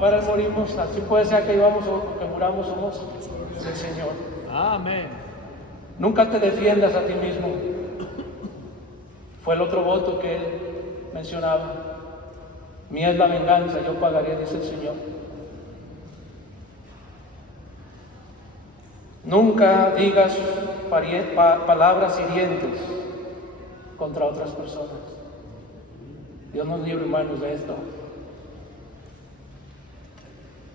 para Él morimos. Así puede ser que vivamos o que muramos, somos del Señor. Amén. Nunca te defiendas a ti mismo. Fue el otro voto que él mencionaba. Mía es la venganza, yo pagaré, dice el Señor. Nunca digas palabras hirientes contra otras personas. Dios nos libre, hermanos, de esto.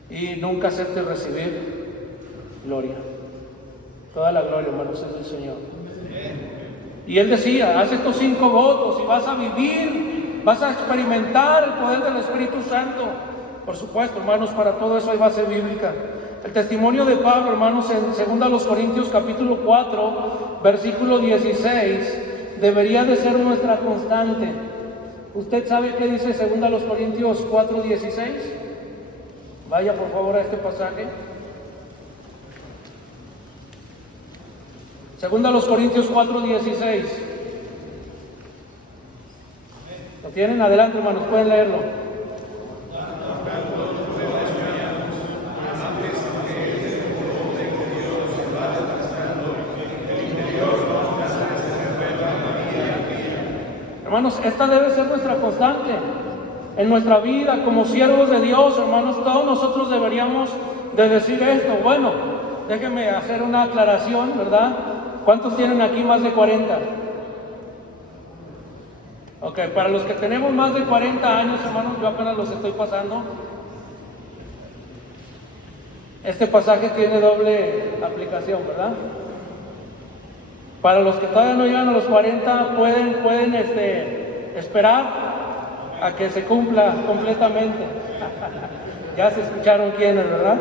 Y nunca hacerte recibir gloria. Toda la gloria, hermanos, es del Señor. Y Él decía, haz estos 5 votos y vas a vivir, vas a experimentar el poder del Espíritu Santo. Por supuesto, hermanos, para todo eso hay base bíblica. El testimonio de Pablo, hermanos, en 2 Corintios capítulo 4, versículo 16, debería de ser nuestra constante. ¿Usted sabe qué dice 2 Corintios 4, 16? Vaya por favor a este pasaje. 2 Corintios 4, 16. ¿Lo tienen? Adelante, hermanos, pueden leerlo. Hermanos, esta debe ser nuestra constante en nuestra vida como siervos de Dios, hermanos. Todos nosotros deberíamos de decir esto. Bueno, déjenme hacer una aclaración, ¿verdad? ¿Cuántos tienen aquí más de 40? Ok, para los que tenemos más de 40 años, hermanos, yo apenas los estoy pasando. Este pasaje tiene doble aplicación, ¿verdad? Para los que todavía no llegan a los 40, pueden esperar a que se cumpla completamente. Ya se escucharon quiénes, ¿verdad?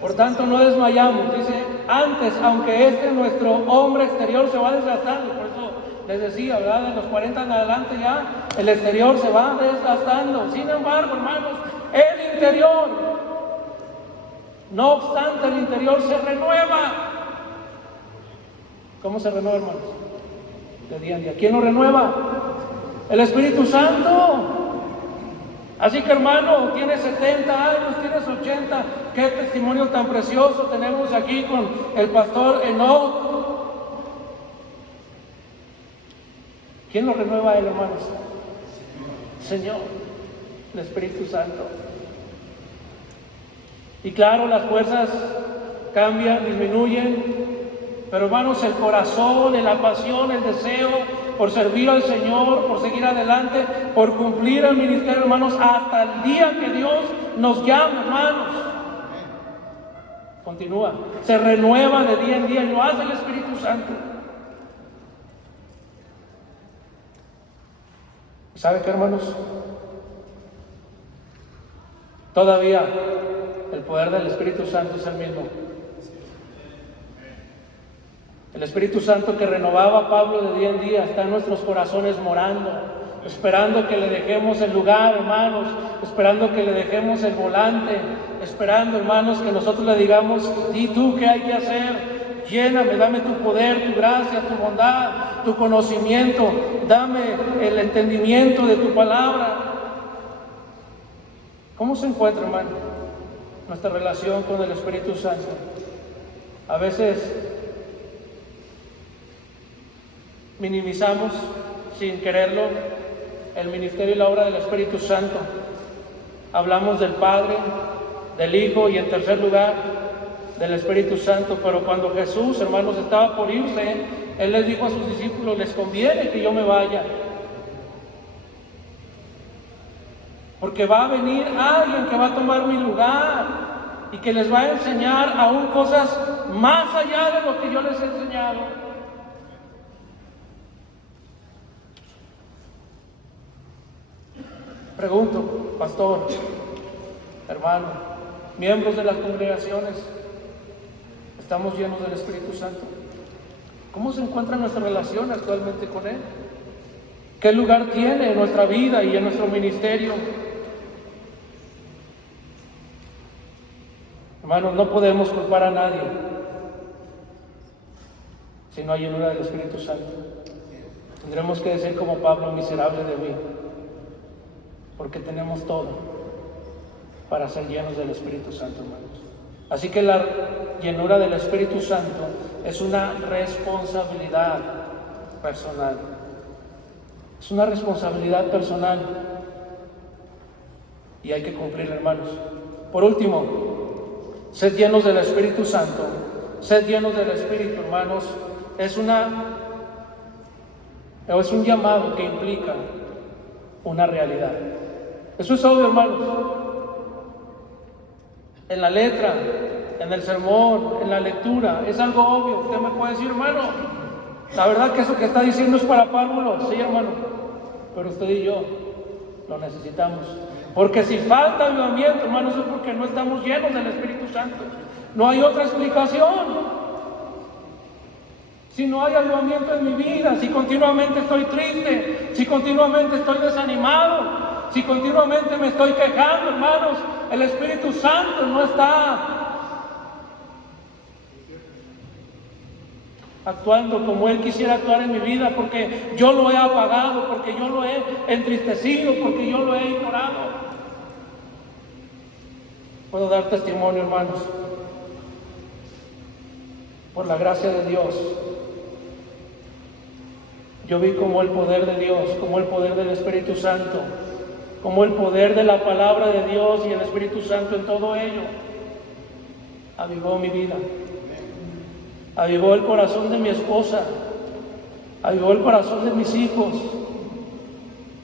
Por tanto, no desmayamos. Dice, antes, aunque nuestro hombre exterior se va desgastando, por eso les decía, ¿verdad? De los 40 en adelante ya el exterior se va desgastando. Sin embargo, hermanos, el interior, no obstante, el interior se renueva. ¿Cómo se renueva, hermanos? De día en día. ¿Quién lo renueva? El Espíritu Santo. Así que, hermano, tienes 70 años, tienes 80. Qué testimonio tan precioso tenemos aquí con el pastor Enoch. ¿Quién lo renueva a él, hermanos? Señor, el Espíritu Santo. Y claro, las fuerzas cambian, disminuyen. Pero, hermanos, el corazón, la pasión, el deseo por servir al Señor, por seguir adelante, por cumplir el ministerio, hermanos, hasta el día que Dios nos llame, hermanos. Continúa, se renueva de día en día y lo hace el Espíritu Santo. ¿Sabe qué, hermanos? Todavía el poder del Espíritu Santo es el mismo. El Espíritu Santo que renovaba a Pablo de día en día está en nuestros corazones morando, esperando que le dejemos el lugar, hermanos, esperando que le dejemos el volante, esperando, hermanos, que nosotros le digamos, ¿y tú qué hay que hacer? Lléname, dame tu poder, tu gracia, tu bondad, tu conocimiento, dame el entendimiento de tu palabra. ¿Cómo se encuentra, hermano, nuestra relación con el Espíritu Santo? A veces minimizamos, sin quererlo, el ministerio y la obra del Espíritu Santo. Hablamos del Padre, del Hijo y en tercer lugar del Espíritu Santo. Pero cuando Jesús, hermanos, estaba por irse, Él les dijo a sus discípulos, les conviene que yo me vaya, porque va a venir alguien que va a tomar mi lugar y que les va a enseñar aún cosas más allá de lo que yo les he enseñado. Pregunto, pastor, hermano, miembros de las congregaciones, ¿estamos llenos del Espíritu Santo? ¿Cómo se encuentra nuestra relación actualmente con Él? ¿Qué lugar tiene en nuestra vida y en nuestro ministerio? Hermanos, no podemos culpar a nadie si no hay llenura del Espíritu Santo. Tendremos que decir como Pablo, miserable de mí, porque tenemos todo para ser llenos del Espíritu Santo, hermanos. Así que la llenura del Espíritu Santo es una responsabilidad personal. Es una responsabilidad personal y hay que cumplirla, hermanos. Por último, ser llenos del Espíritu Santo Sed llenos del Espíritu, hermanos, es un llamado que implica una realidad. Eso es obvio, hermanos. En la letra, en el sermón, en la lectura, es algo obvio. Usted me puede decir, hermano, la verdad que eso que está diciendo es para párvulos. Sí, hermano, pero usted y yo lo necesitamos. Porque si falta avivamiento, hermanos, es porque no estamos llenos del Espíritu Santo. No hay otra explicación. Si no hay avivamiento en mi vida, si continuamente estoy triste, si continuamente estoy desanimado, si continuamente me estoy quejando, hermanos, el Espíritu Santo no está actuando como Él quisiera actuar en mi vida, porque yo lo he apagado, porque yo lo he entristecido, porque yo lo he ignorado. Puedo dar testimonio, hermanos, por la gracia de Dios. Yo vi como el poder de Dios, como el poder del Espíritu Santo, como el poder de la palabra de Dios y el Espíritu Santo en todo ello avivó mi vida, avivó el corazón de mi esposa, avivó el corazón de mis hijos.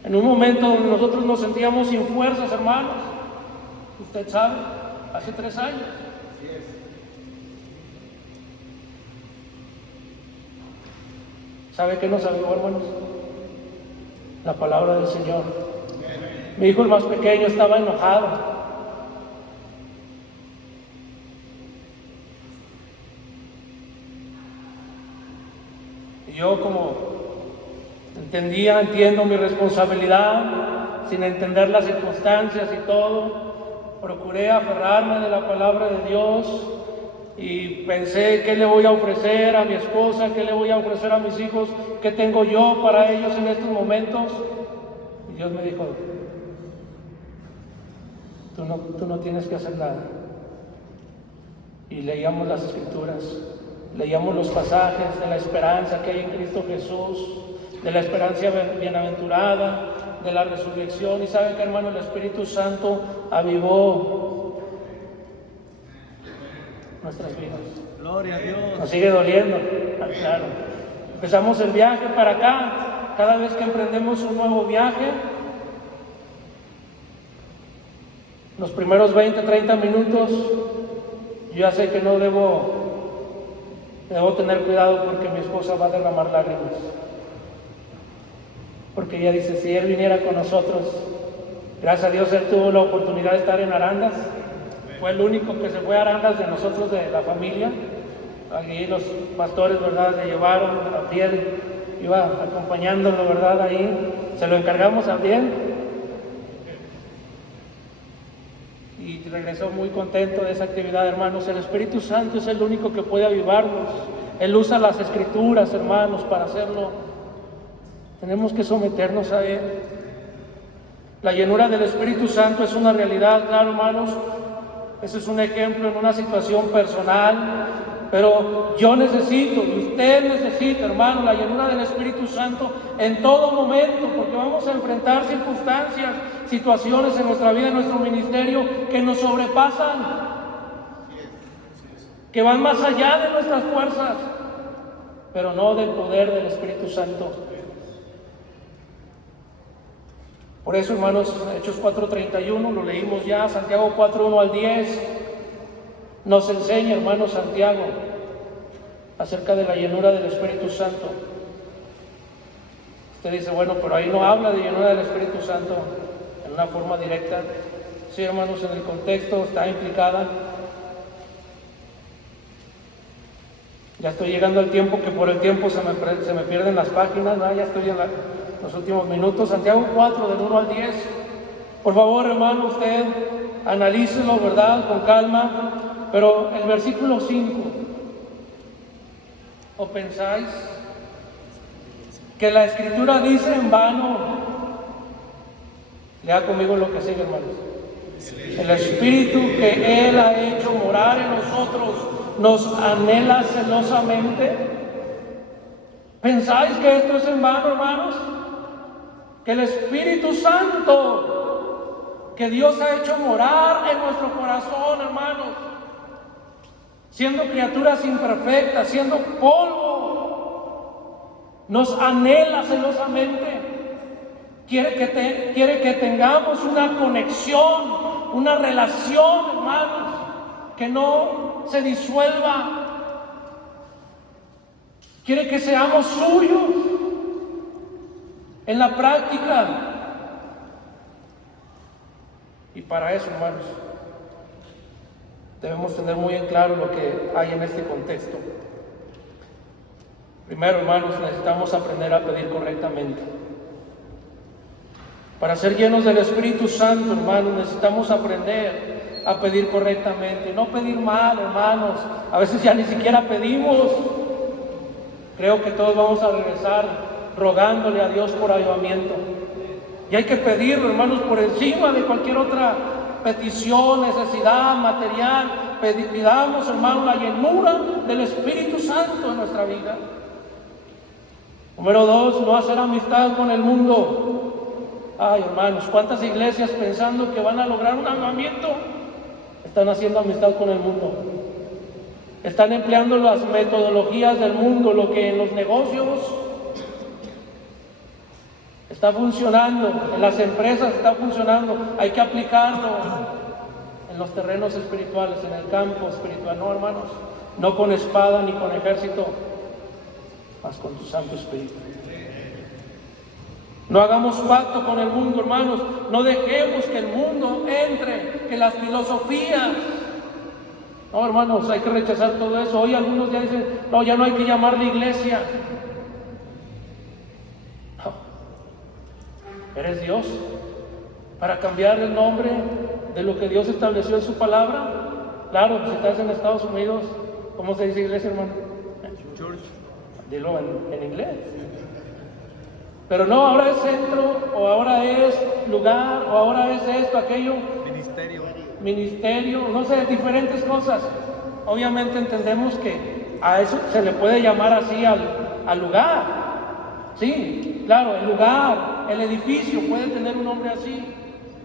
En un momento donde nosotros nos sentíamos sin fuerzas, hermanos, usted sabe, hace 3 años. ¿Sabe qué nos avivó, hermanos? La palabra del Señor. Mi hijo, el más pequeño, estaba enojado. Y yo, como entiendo mi responsabilidad, sin entender las circunstancias y todo, procuré aferrarme de la palabra de Dios. Y pensé, ¿qué le voy a ofrecer a mi esposa? ¿Qué le voy a ofrecer a mis hijos? ¿Qué tengo yo para ellos en estos momentos? Y Dios me dijo, tú no tienes que hacer nada. Y leíamos las Escrituras, leíamos los pasajes de la esperanza que hay en Cristo Jesús, de la esperanza bienaventurada, de la resurrección. Y saben que, hermano, el Espíritu Santo avivó nuestras vidas. Gloria a Dios. Nos sigue doliendo, claro. Empezamos el viaje para acá. Cada vez que emprendemos un nuevo viaje, los primeros 20, 30 minutos, yo ya sé que no debo tener cuidado, porque mi esposa va a derramar lágrimas. Porque ella dice, si él viniera con nosotros, gracias a Dios él tuvo la oportunidad de estar en Arandas. Fue el único que se fue a Arandas de nosotros, de la familia. Allí los pastores, ¿verdad?, le llevaron a Abdiel, iba acompañándolo, ¿verdad?, ahí. Se lo encargamos a Abdiel. Y regresó muy contento de esa actividad, hermanos. El Espíritu Santo es el único que puede avivarnos. Él usa las Escrituras, hermanos, para hacerlo. Tenemos que someternos a Él. La llenura del Espíritu Santo es una realidad, claro, hermanos. Ese es un ejemplo en una situación personal, pero yo necesito, y usted necesita, hermano, la llenura del Espíritu Santo en todo momento, porque vamos a enfrentar circunstancias, situaciones en nuestra vida, en nuestro ministerio, que nos sobrepasan, que van más allá de nuestras fuerzas, pero no del poder del Espíritu Santo. Por eso, hermanos, Hechos 4:31, lo leímos ya, Santiago 4:1-10, nos enseña, hermanos, Santiago, acerca de la llenura del Espíritu Santo. Usted dice, bueno, pero ahí no habla de llenura del Espíritu Santo en una forma directa. Sí, hermanos, en el contexto está implicada. Ya estoy llegando al tiempo, que por el tiempo se me pierden las páginas, ¿no? Ya estoy en los últimos minutos. Santiago 4, del 1-10. Por favor, hermano, usted analícelo, ¿verdad?, con calma. Pero el versículo 5, ¿o pensáis que la Escritura dice en vano? Lea conmigo lo que sigue, hermanos. El Espíritu que Él ha hecho morar en nosotros nos anhela celosamente. ¿Pensáis que esto es en vano, hermanos? Que el Espíritu Santo que Dios ha hecho morar en nuestro corazón, hermanos, siendo criaturas imperfectas, siendo polvo, nos anhela celosamente. Quiere que tengamos una conexión, una relación, hermanos, que no se disuelva. Quiere que seamos suyos en la práctica. Y para eso, hermanos, debemos tener muy en claro lo que hay en este contexto. Primero, hermanos, necesitamos aprender a pedir correctamente. Para ser llenos del Espíritu Santo, hermanos, necesitamos aprender a pedir correctamente. No pedir mal, hermanos. A veces ya ni siquiera pedimos. Creo que todos vamos a regresar rogándole a Dios por avivamiento. Y hay que pedirlo, hermanos, por encima de cualquier otra petición, necesidad material. Pidamos, hermanos, la llenura del Espíritu Santo en nuestra vida. Número 2, no hacer amistad con el mundo. Ay, hermanos, ¿cuántas iglesias pensando que van a lograr un avivamiento están haciendo amistad con el mundo? Están empleando las metodologías del mundo, lo que en los negocios está funcionando, en las empresas está funcionando, hay que aplicarlo en los terrenos espirituales, en el campo espiritual. No, hermanos, no con espada ni con ejército, mas con tu Santo Espíritu. No hagamos pacto con el mundo, hermanos. No dejemos que el mundo entre, que las filosofías. No, hermanos, hay que rechazar todo eso. Hoy algunos ya dicen, no, ya no hay que llamarle iglesia. No. ¿Eres Dios para cambiar el nombre de lo que Dios estableció en su palabra? Claro, si estás en Estados Unidos, ¿cómo se dice iglesia, hermano? Church. Dilo en inglés. Pero no, ahora es centro, o ahora es lugar, o ahora es esto, aquello. Ministerio, no sé, diferentes cosas. Obviamente entendemos que a eso se le puede llamar así al lugar. Sí, claro, el lugar, el edificio puede tener un nombre así.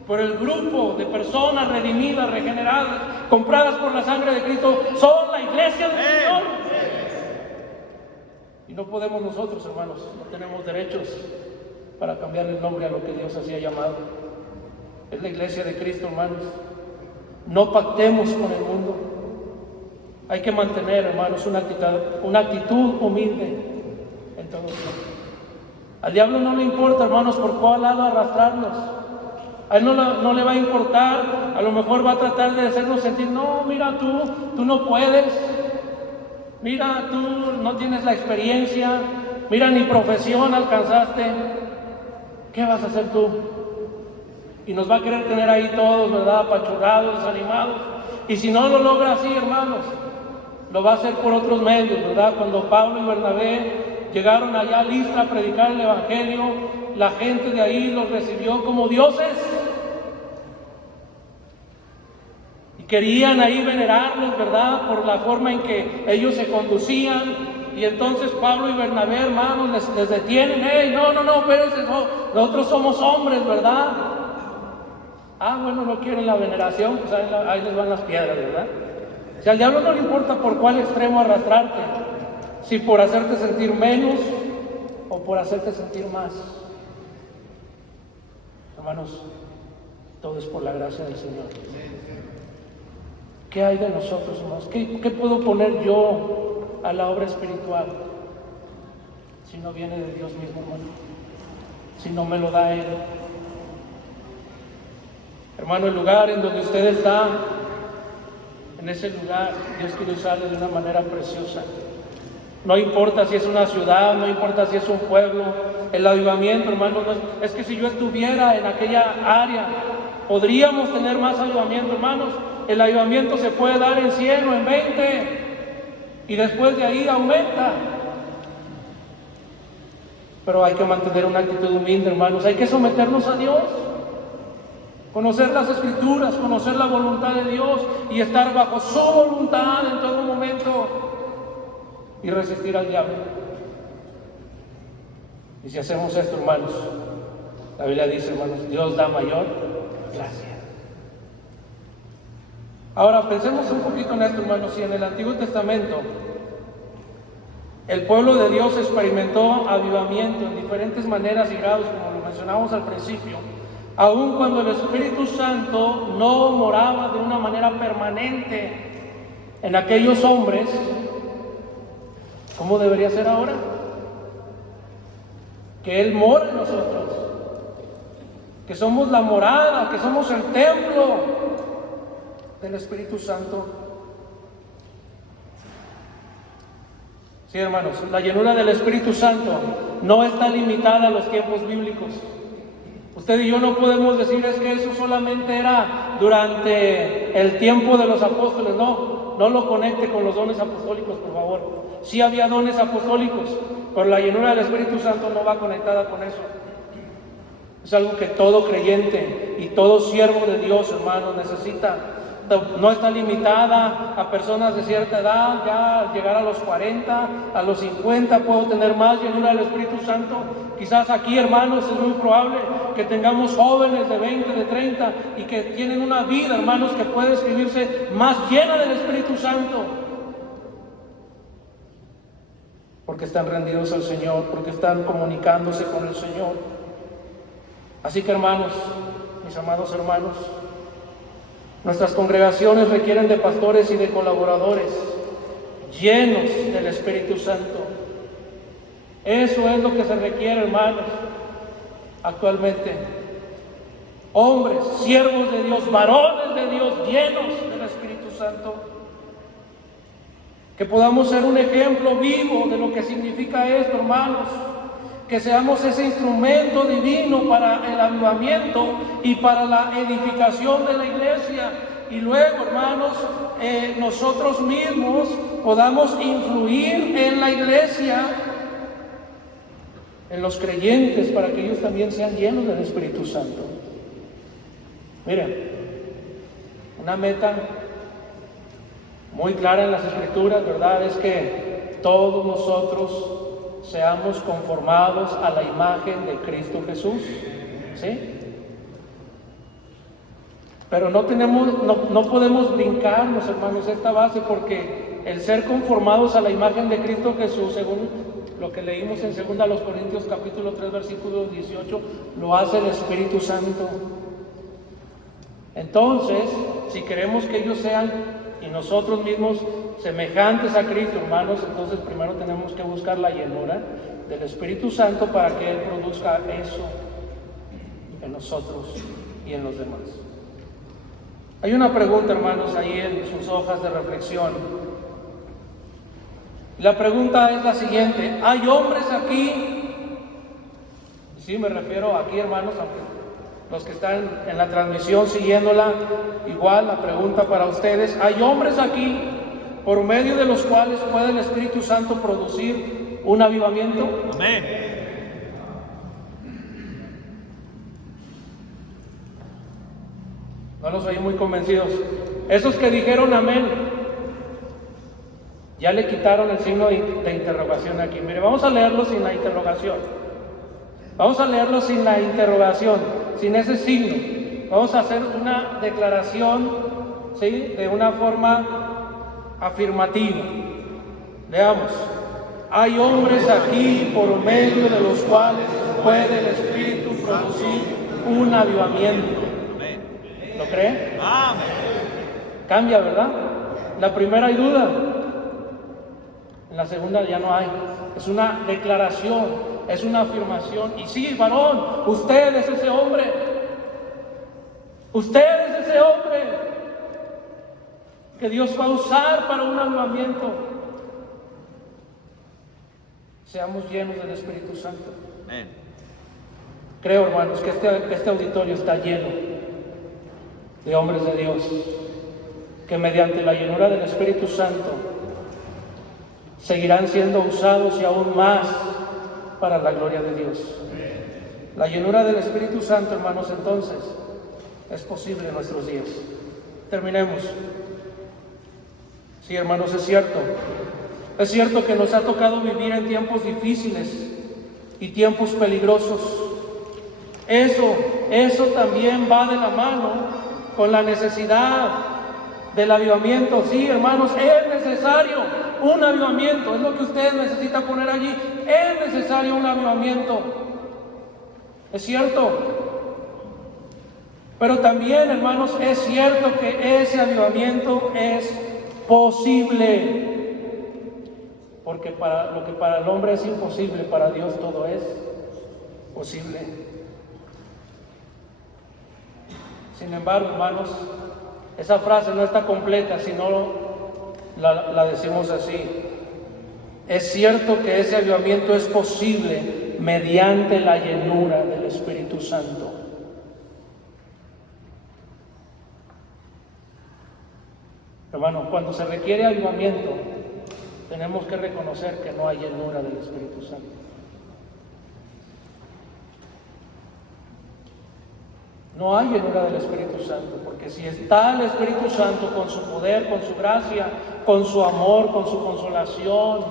Pero el grupo de personas redimidas, regeneradas, compradas por la sangre de Cristo, son la iglesia del Señor. Y no podemos nosotros, hermanos, no tenemos derechos para cambiarle el nombre a lo que Dios así ha llamado. Es la iglesia de Cristo, hermanos. No pactemos con el mundo. Hay que mantener, hermanos, una actitud humilde en todo tiempo. Al diablo no le importa, hermanos, por cuál lado arrastrarnos. A él no le va a importar. A lo mejor va a tratar de hacernos sentir, no, mira tú no puedes. Mira, tú no tienes la experiencia. Mira, ni profesión alcanzaste. ¿Qué vas a hacer tú? Y nos va a querer tener ahí todos, ¿verdad? Apachurrados, desanimados. Y si no lo logra así, hermanos, lo va a hacer por otros medios, ¿verdad? Cuando Pablo y Bernabé llegaron allá a Listra a predicar el Evangelio, la gente de ahí los recibió como dioses. Querían ahí venerarlos, ¿verdad? Por la forma en que ellos se conducían. Y entonces Pablo y Bernabé, hermanos, les detienen. ¡Hey, no, espérense! No, nosotros somos hombres, ¿verdad? Ah, bueno, no quieren la veneración, pues ahí les van las piedras, ¿verdad? Si al diablo no le importa por cuál extremo arrastrarte, si por hacerte sentir menos o por hacerte sentir más. Hermanos, todo es por la gracia del Señor. ¿Qué hay de nosotros, hermanos? ¿Qué puedo poner yo a la obra espiritual si no viene de Dios mismo, hermano? Si no me lo da Él. Hermano, el lugar en donde usted está, en ese lugar, Dios quiere usarle de una manera preciosa. No importa si es una ciudad, no importa si es un pueblo. El avivamiento, hermano, es que si yo estuviera en aquella área, podríamos tener más avivamiento, hermanos. El avivamiento se puede dar en 100 o en 20 y después de ahí aumenta. Pero hay que mantener una actitud humilde, hermanos. Hay que someternos a Dios, conocer las Escrituras, conocer la voluntad de Dios y estar bajo su voluntad en todo momento y resistir al diablo. Y si hacemos esto, hermanos, la Biblia dice, hermanos, Dios da mayor gracia. Ahora pensemos un poquito en esto, hermanos. Si en el Antiguo Testamento el pueblo de Dios experimentó avivamiento en diferentes maneras y grados, como lo mencionamos al principio, aun cuando el Espíritu Santo no moraba de una manera permanente en aquellos hombres, ¿cómo debería ser ahora? Que Él mora en nosotros, que somos la morada, que somos el templo del Espíritu Santo. Sí, hermanos, la llenura del Espíritu Santo no está limitada a los tiempos bíblicos. Usted y yo no podemos decir es que eso solamente era durante el tiempo de los apóstoles. No lo conecte con los dones apostólicos, por favor. Sí había dones apostólicos, pero la llenura del Espíritu Santo no va conectada con eso. Es algo que todo creyente y todo siervo de Dios, hermanos, necesita. No está limitada a personas de cierta edad. Ya al llegar a los 40, a los 50 puedo tener más llenura del Espíritu Santo. Quizás aquí, hermanos, es muy probable que tengamos jóvenes de 20, de 30 y que tienen una vida, hermanos, que puede escribirse más llena del Espíritu Santo, porque están rendidos al Señor, porque están comunicándose con el Señor. Así que, hermanos, mis amados hermanos, nuestras congregaciones requieren de pastores y de colaboradores llenos del Espíritu Santo. Eso es lo que se requiere, hermanos, actualmente. Hombres, siervos de Dios, varones de Dios, llenos del Espíritu Santo. Que podamos ser un ejemplo vivo de lo que significa esto, hermanos. Que seamos ese instrumento divino para el avivamiento y para la edificación de la iglesia. Y luego, hermanos, nosotros mismos podamos influir en la iglesia, en los creyentes, para que ellos también sean llenos del Espíritu Santo. Miren, una meta muy clara en las Escrituras, ¿verdad? Es que todos nosotros seamos conformados a la imagen de Cristo Jesús, ¿sí? Pero no podemos brincarnos, hermanos, esta base, porque el ser conformados a la imagen de Cristo Jesús, según lo que leímos en 2 Corintios capítulo 3 versículo 18, lo hace el Espíritu Santo. Entonces, si queremos que ellos sean y nosotros mismos semejantes a Cristo, hermanos, entonces primero tenemos que buscar la llenura del Espíritu Santo para que Él produzca eso en nosotros y en los demás. Hay una pregunta, hermanos, ahí en sus hojas de reflexión. La pregunta es la siguiente: ¿hay hombres aquí? Sí, me refiero aquí, hermanos, aunque los que están en la transmisión siguiéndola, igual la pregunta para ustedes: ¿hay hombres aquí por medio de los cuales puede el Espíritu Santo producir un avivamiento? Amén. No los oí muy convencidos. Esos que dijeron amén, ya le quitaron el signo de interrogación aquí. Mire, vamos a leerlo sin la interrogación. Vamos a leerlo sin la interrogación, sin ese signo. Vamos a hacer una declaración, ¿sí?, de una forma afirmativa. Leamos: hay hombres aquí por medio de los cuales puede el Espíritu producir un avivamiento. ¿Lo cree? Amén. Cambia, ¿verdad? La primera hay duda, en la segunda ya no hay. Es una declaración, es una afirmación. Y sí, varón, usted es ese hombre. Usted es ese hombre que Dios va a usar para un avivamiento. Seamos llenos del Espíritu Santo. Amén. Creo, hermanos, que este auditorio está lleno de hombres de Dios, que mediante la llenura del Espíritu Santo seguirán siendo usados y aún más para la gloria de Dios. La llenura del Espíritu Santo, hermanos, entonces es posible en nuestros días. Terminemos. Sí, hermanos, es cierto. Es cierto que nos ha tocado vivir en tiempos difíciles y tiempos peligrosos. Eso también va de la mano con la necesidad del avivamiento. Sí, hermanos, es necesario un avivamiento. Es lo que usted necesita poner allí. Es necesario un avivamiento. Es cierto. Pero también, hermanos, es cierto que ese avivamiento es posible. Porque lo que para el hombre es imposible, para Dios todo es posible. Sin embargo, hermanos, esa frase no está completa si no la decimos así. Es cierto que ese avivamiento es posible mediante la llenura del Espíritu Santo. Hermano, cuando se requiere avivamiento, tenemos que reconocer que no hay llenura del Espíritu Santo. No hay llenura del Espíritu Santo, porque si está el Espíritu Santo con su poder, con su gracia, con su amor, con su consolación,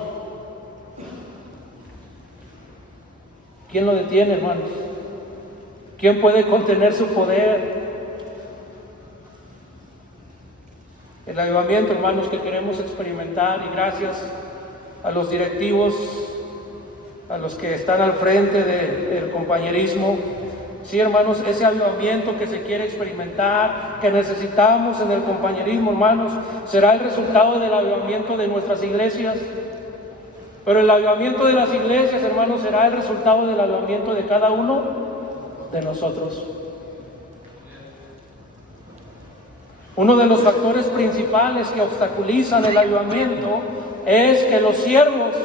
¿quién lo detiene, hermanos? ¿Quién puede contener su poder? El avivamiento, hermanos, que queremos experimentar, y gracias a los directivos, a los que están al frente del compañerismo. Sí, hermanos, ese avivamiento que se quiere experimentar, que necesitamos en el compañerismo, hermanos, será el resultado del avivamiento de nuestras iglesias. Pero el avivamiento de las iglesias, hermanos, será el resultado del avivamiento de cada uno de nosotros. Uno de los factores principales que obstaculizan el avivamiento es que los siervos,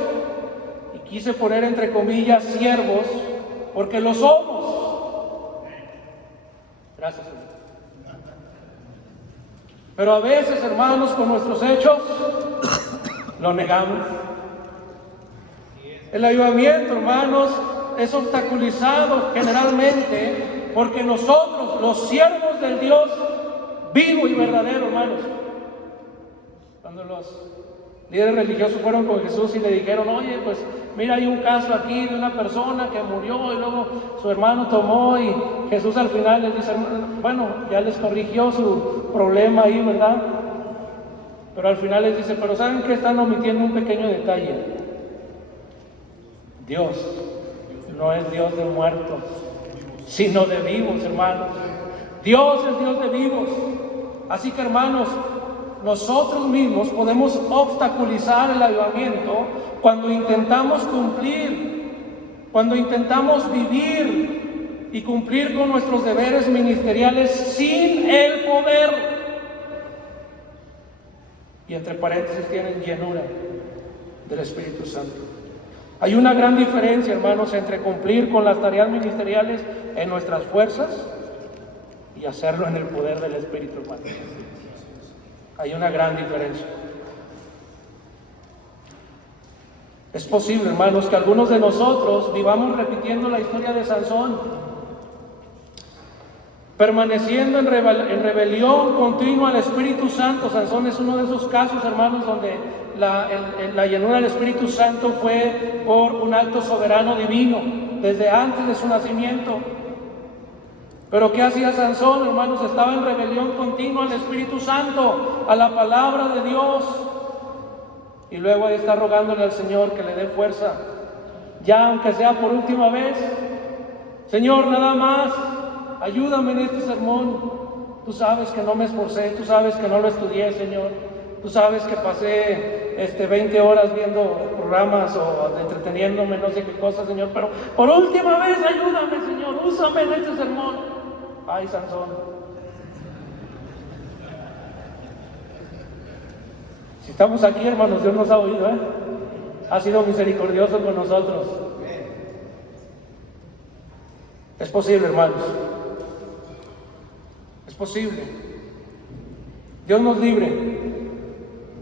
y quise poner entre comillas siervos, porque lo somos. Gracias, Señor. Pero a veces, hermanos, con nuestros hechos, lo negamos. El avivamiento, hermanos, es obstaculizado generalmente porque nosotros, los siervos del Dios vivo y verdadero, hermanos, cuando los líderes religiosos fueron con Jesús y le dijeron: oye, pues mira, hay un caso aquí de una persona que murió y luego su hermano tomó, y Jesús al final les dice: bueno, ya les corrigió su problema ahí, ¿verdad? Pero al final les dice: pero ¿saben qué? Están omitiendo un pequeño detalle. Dios no es Dios de muertos, sino de vivos, hermanos. Dios es Dios de vivos. Así que, hermanos, nosotros mismos podemos obstaculizar el avivamiento cuando intentamos cumplir, cuando intentamos vivir y cumplir con nuestros deberes ministeriales sin el poder. Y entre paréntesis tienen llenura del Espíritu Santo. Hay una gran diferencia, hermanos, entre cumplir con las tareas ministeriales en nuestras fuerzas y hacerlo en el poder del Espíritu, hermano. Hay una gran diferencia. Es posible, hermanos, que algunos de nosotros vivamos repitiendo la historia de Sansón, permaneciendo en rebelión continua al Espíritu Santo. Sansón es uno de esos casos, hermanos, donde la llenura del Espíritu Santo fue por un acto soberano divino, desde antes de su nacimiento. Pero ¿qué hacía Sansón, hermanos? Estaba en rebelión continua al Espíritu Santo, a la palabra de Dios. Y luego ahí está rogándole al Señor que le dé fuerza, ya aunque sea por última vez. Señor, nada más, ayúdame en este sermón. Tú sabes que no me esforcé, tú sabes que no lo estudié, Señor. Tú sabes que pasé 20 horas viendo programas o entreteniéndome, no sé qué cosa, Señor. Pero por última vez, ayúdame, Señor, úsame en este sermón. Ay, Sansón. Si estamos aquí, hermanos, Dios nos ha oído, ha sido misericordioso con nosotros. Es posible, hermanos. Es posible. Dios nos libre.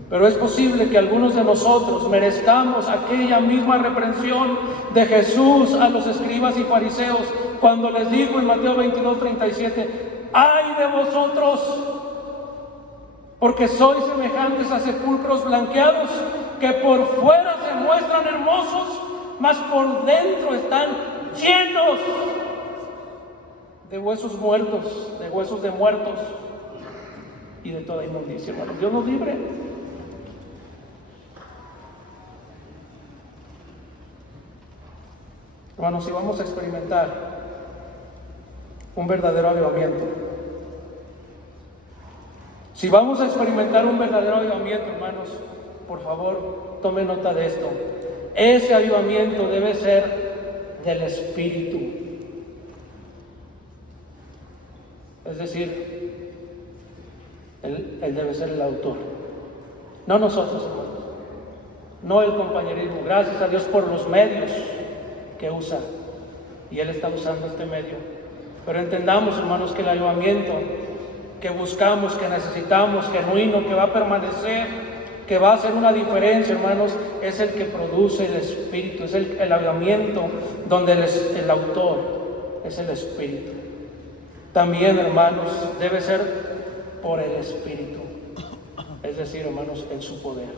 Pero es posible que algunos de nosotros merezcamos aquella misma reprensión de Jesús a los escribas y fariseos cuando les dijo en Mateo 22:37: ¡ay de vosotros! Porque sois semejantes a sepulcros blanqueados, que por fuera se muestran hermosos, mas por dentro están llenos de huesos muertos, de huesos de muertos. y de toda inmundicia, hermanos. Dios nos libre. Hermanos, si vamos a experimentar un verdadero avivamiento, si vamos a experimentar un verdadero avivamiento, hermanos, por favor, tome nota de esto. Ese avivamiento debe ser del Espíritu. Es decir, Él debe ser el autor, no nosotros, hermanos, no el compañerismo. Gracias a Dios por los medios que usa, y Él está usando este medio. Pero entendamos, hermanos, que el avivamiento que buscamos, que necesitamos, genuino, que va a permanecer, que va a hacer una diferencia, hermanos, es el que produce el Espíritu, es el avivamiento donde el autor es el Espíritu. También, hermanos, debe ser por el Espíritu, es decir, hermanos, en su poder.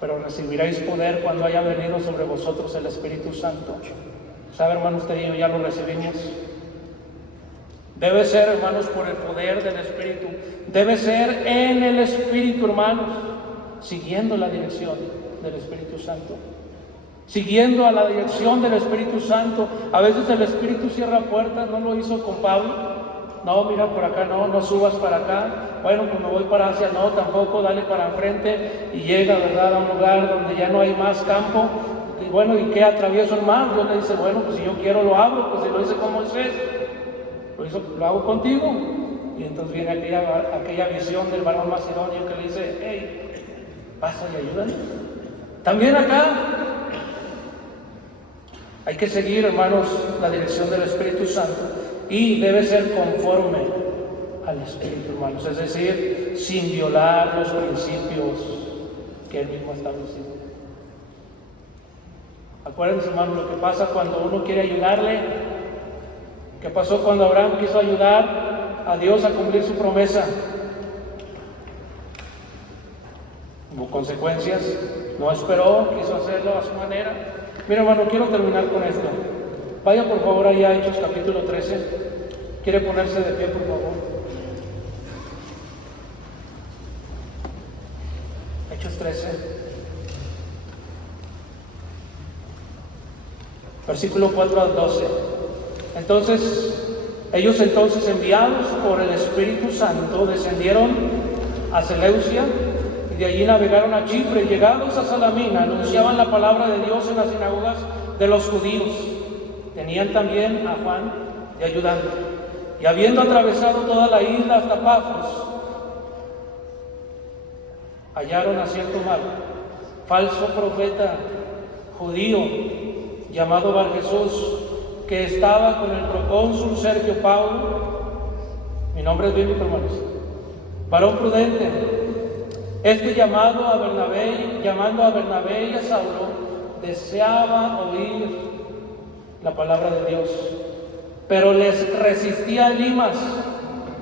Pero recibiréis poder cuando haya venido sobre vosotros el Espíritu Santo. ¿Sabe, hermano? Usted y yo ya lo recibimos. Debe ser, hermanos, por el poder del Espíritu. Debe ser en el Espíritu, hermanos, siguiendo la dirección del Espíritu Santo. Siguiendo a la dirección del Espíritu Santo. A veces el Espíritu cierra puertas. No lo hizo con Pablo. No, mira por acá, no subas para acá. Bueno, pues me voy para Asia, no, tampoco, dale para enfrente. Y llega, ¿verdad?, a un lugar donde ya no hay más campo. Y bueno, ¿y qué atravieso el mar? Dios le dice, bueno, pues si yo quiero lo abro, pues si lo hice con Moisés, lo hago contigo. Y entonces viene aquella visión del varón macedonio que le dice, hey, pasa y ayúdame. También acá hay que seguir, hermanos, la dirección del Espíritu Santo, y debe ser conforme al Espíritu, hermanos, es decir, sin violar los principios que Él mismo ha establecido. Acuérdense, hermanos, lo que pasa cuando uno quiere ayudarle. ¿Qué pasó cuando Abraham quiso ayudar a Dios a cumplir su promesa? Hubo consecuencias, no esperó, quiso hacerlo a su manera. Mira, hermano, quiero terminar con esto. Vaya por favor allá a Hechos capítulo 13. ¿Quiere ponerse de pie, por favor? Hechos 13. Versículo 4 al 12. Ellos enviados por el Espíritu Santo, descendieron a Seleucia y de allí navegaron a Chipre. Llegados a Salamina, anunciaban la palabra de Dios en las sinagogas de los judíos. Tenían también a Juan de ayudante. Y habiendo atravesado toda la isla hasta Pafos, hallaron a cierto mago, falso profeta judío, llamado Bar-Jesús, que estaba con el procónsul Sergio Paulo. Mi nombre es bíblico, hermanos. Varón prudente. Llamando a Bernabé y a Saulo, deseaba oír la palabra de Dios, pero les resistía Elimas,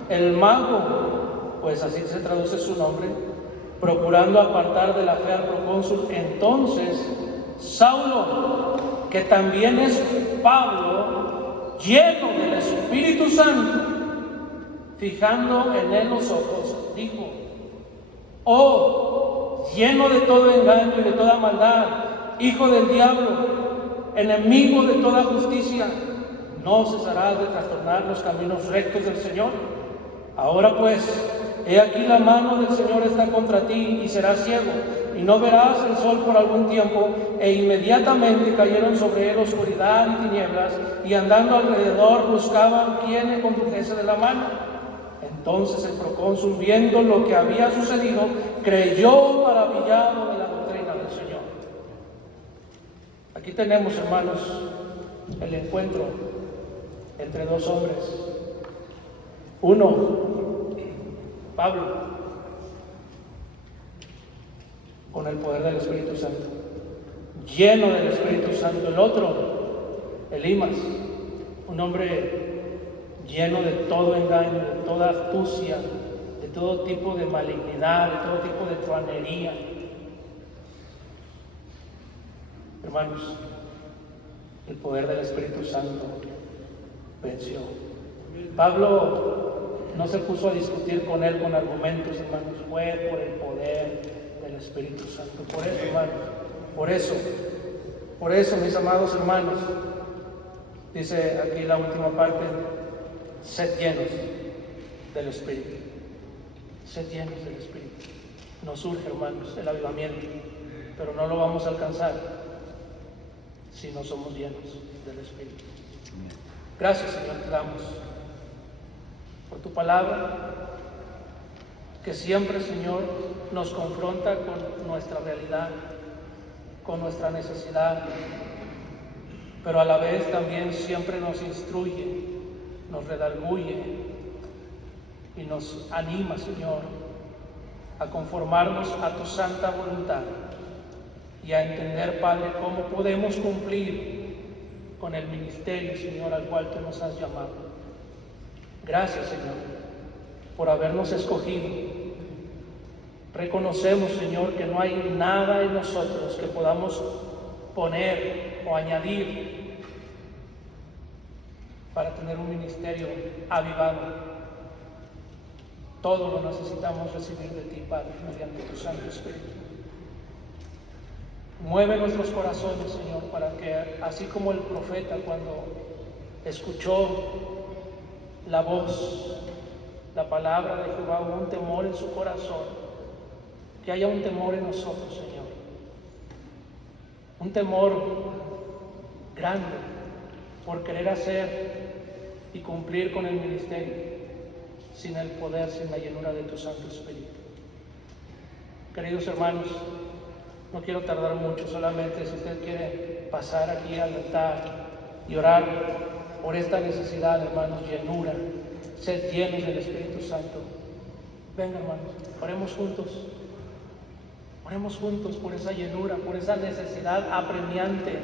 el mago, pues así se traduce su nombre, procurando apartar de la fe al procónsul. Entonces Saulo, que también es Pablo, lleno del Espíritu Santo, fijando en él los ojos, dijo: oh, lleno de todo engaño y de toda maldad, hijo del diablo, enemigo de toda justicia, ¿no cesarás de trastornar los caminos rectos del Señor? Ahora pues, he aquí la mano del Señor está contra ti, y serás ciego, y no verás el sol por algún tiempo. E inmediatamente cayeron sobre él oscuridad y tinieblas, y andando alrededor buscaban quién le condujese de la mano. Entonces el procónsul, viendo lo que había sucedido, creyó maravillado de la doctrina del Señor. Aquí tenemos, hermanos, el encuentro entre dos hombres. Uno, Pablo, con el poder del Espíritu Santo, lleno del Espíritu Santo. El otro, Elimas, un hombre lleno de todo engaño, de toda astucia, de todo tipo de malignidad, de todo tipo de truanería. Hermanos, el poder del Espíritu Santo venció Pablo no se puso a discutir con él con argumentos, hermanos, fue por el poder del Espíritu Santo. Por eso, hermanos, por eso, mis amados hermanos, dice aquí la última parte, sed llenos del Espíritu. Sed llenos del Espíritu. Nos surge, hermanos, el avivamiento, pero no lo vamos a alcanzar si no somos llenos del Espíritu. Gracias, Señor, te damos por tu palabra, que siempre, Señor, nos confronta con nuestra realidad, con nuestra necesidad, pero a la vez también siempre nos instruye, nos redarguye y nos anima, Señor, a conformarnos a tu santa voluntad y a entender, Padre, cómo podemos cumplir con el ministerio, Señor, al cual tú nos has llamado. Gracias, Señor, por habernos escogido. Reconocemos, Señor, que no hay nada en nosotros que podamos poner o añadir para tener un ministerio avivado. Todo lo necesitamos recibir de ti, Padre, mediante tu Santo Espíritu. Mueve nuestros corazones, Señor, para que, así como el profeta cuando escuchó la voz, la palabra de Jehová, hubo un temor en su corazón, que haya un temor en nosotros, Señor. Un temor grande por querer hacer y cumplir con el ministerio sin el poder, sin la llenura de tu Santo Espíritu. Queridos hermanos, no quiero tardar mucho, solamente si usted quiere pasar aquí al altar y orar por esta necesidad, hermanos, llenura, sed llenos del Espíritu Santo. Venga, hermanos, oremos juntos por esa llenura, por esa necesidad apremiante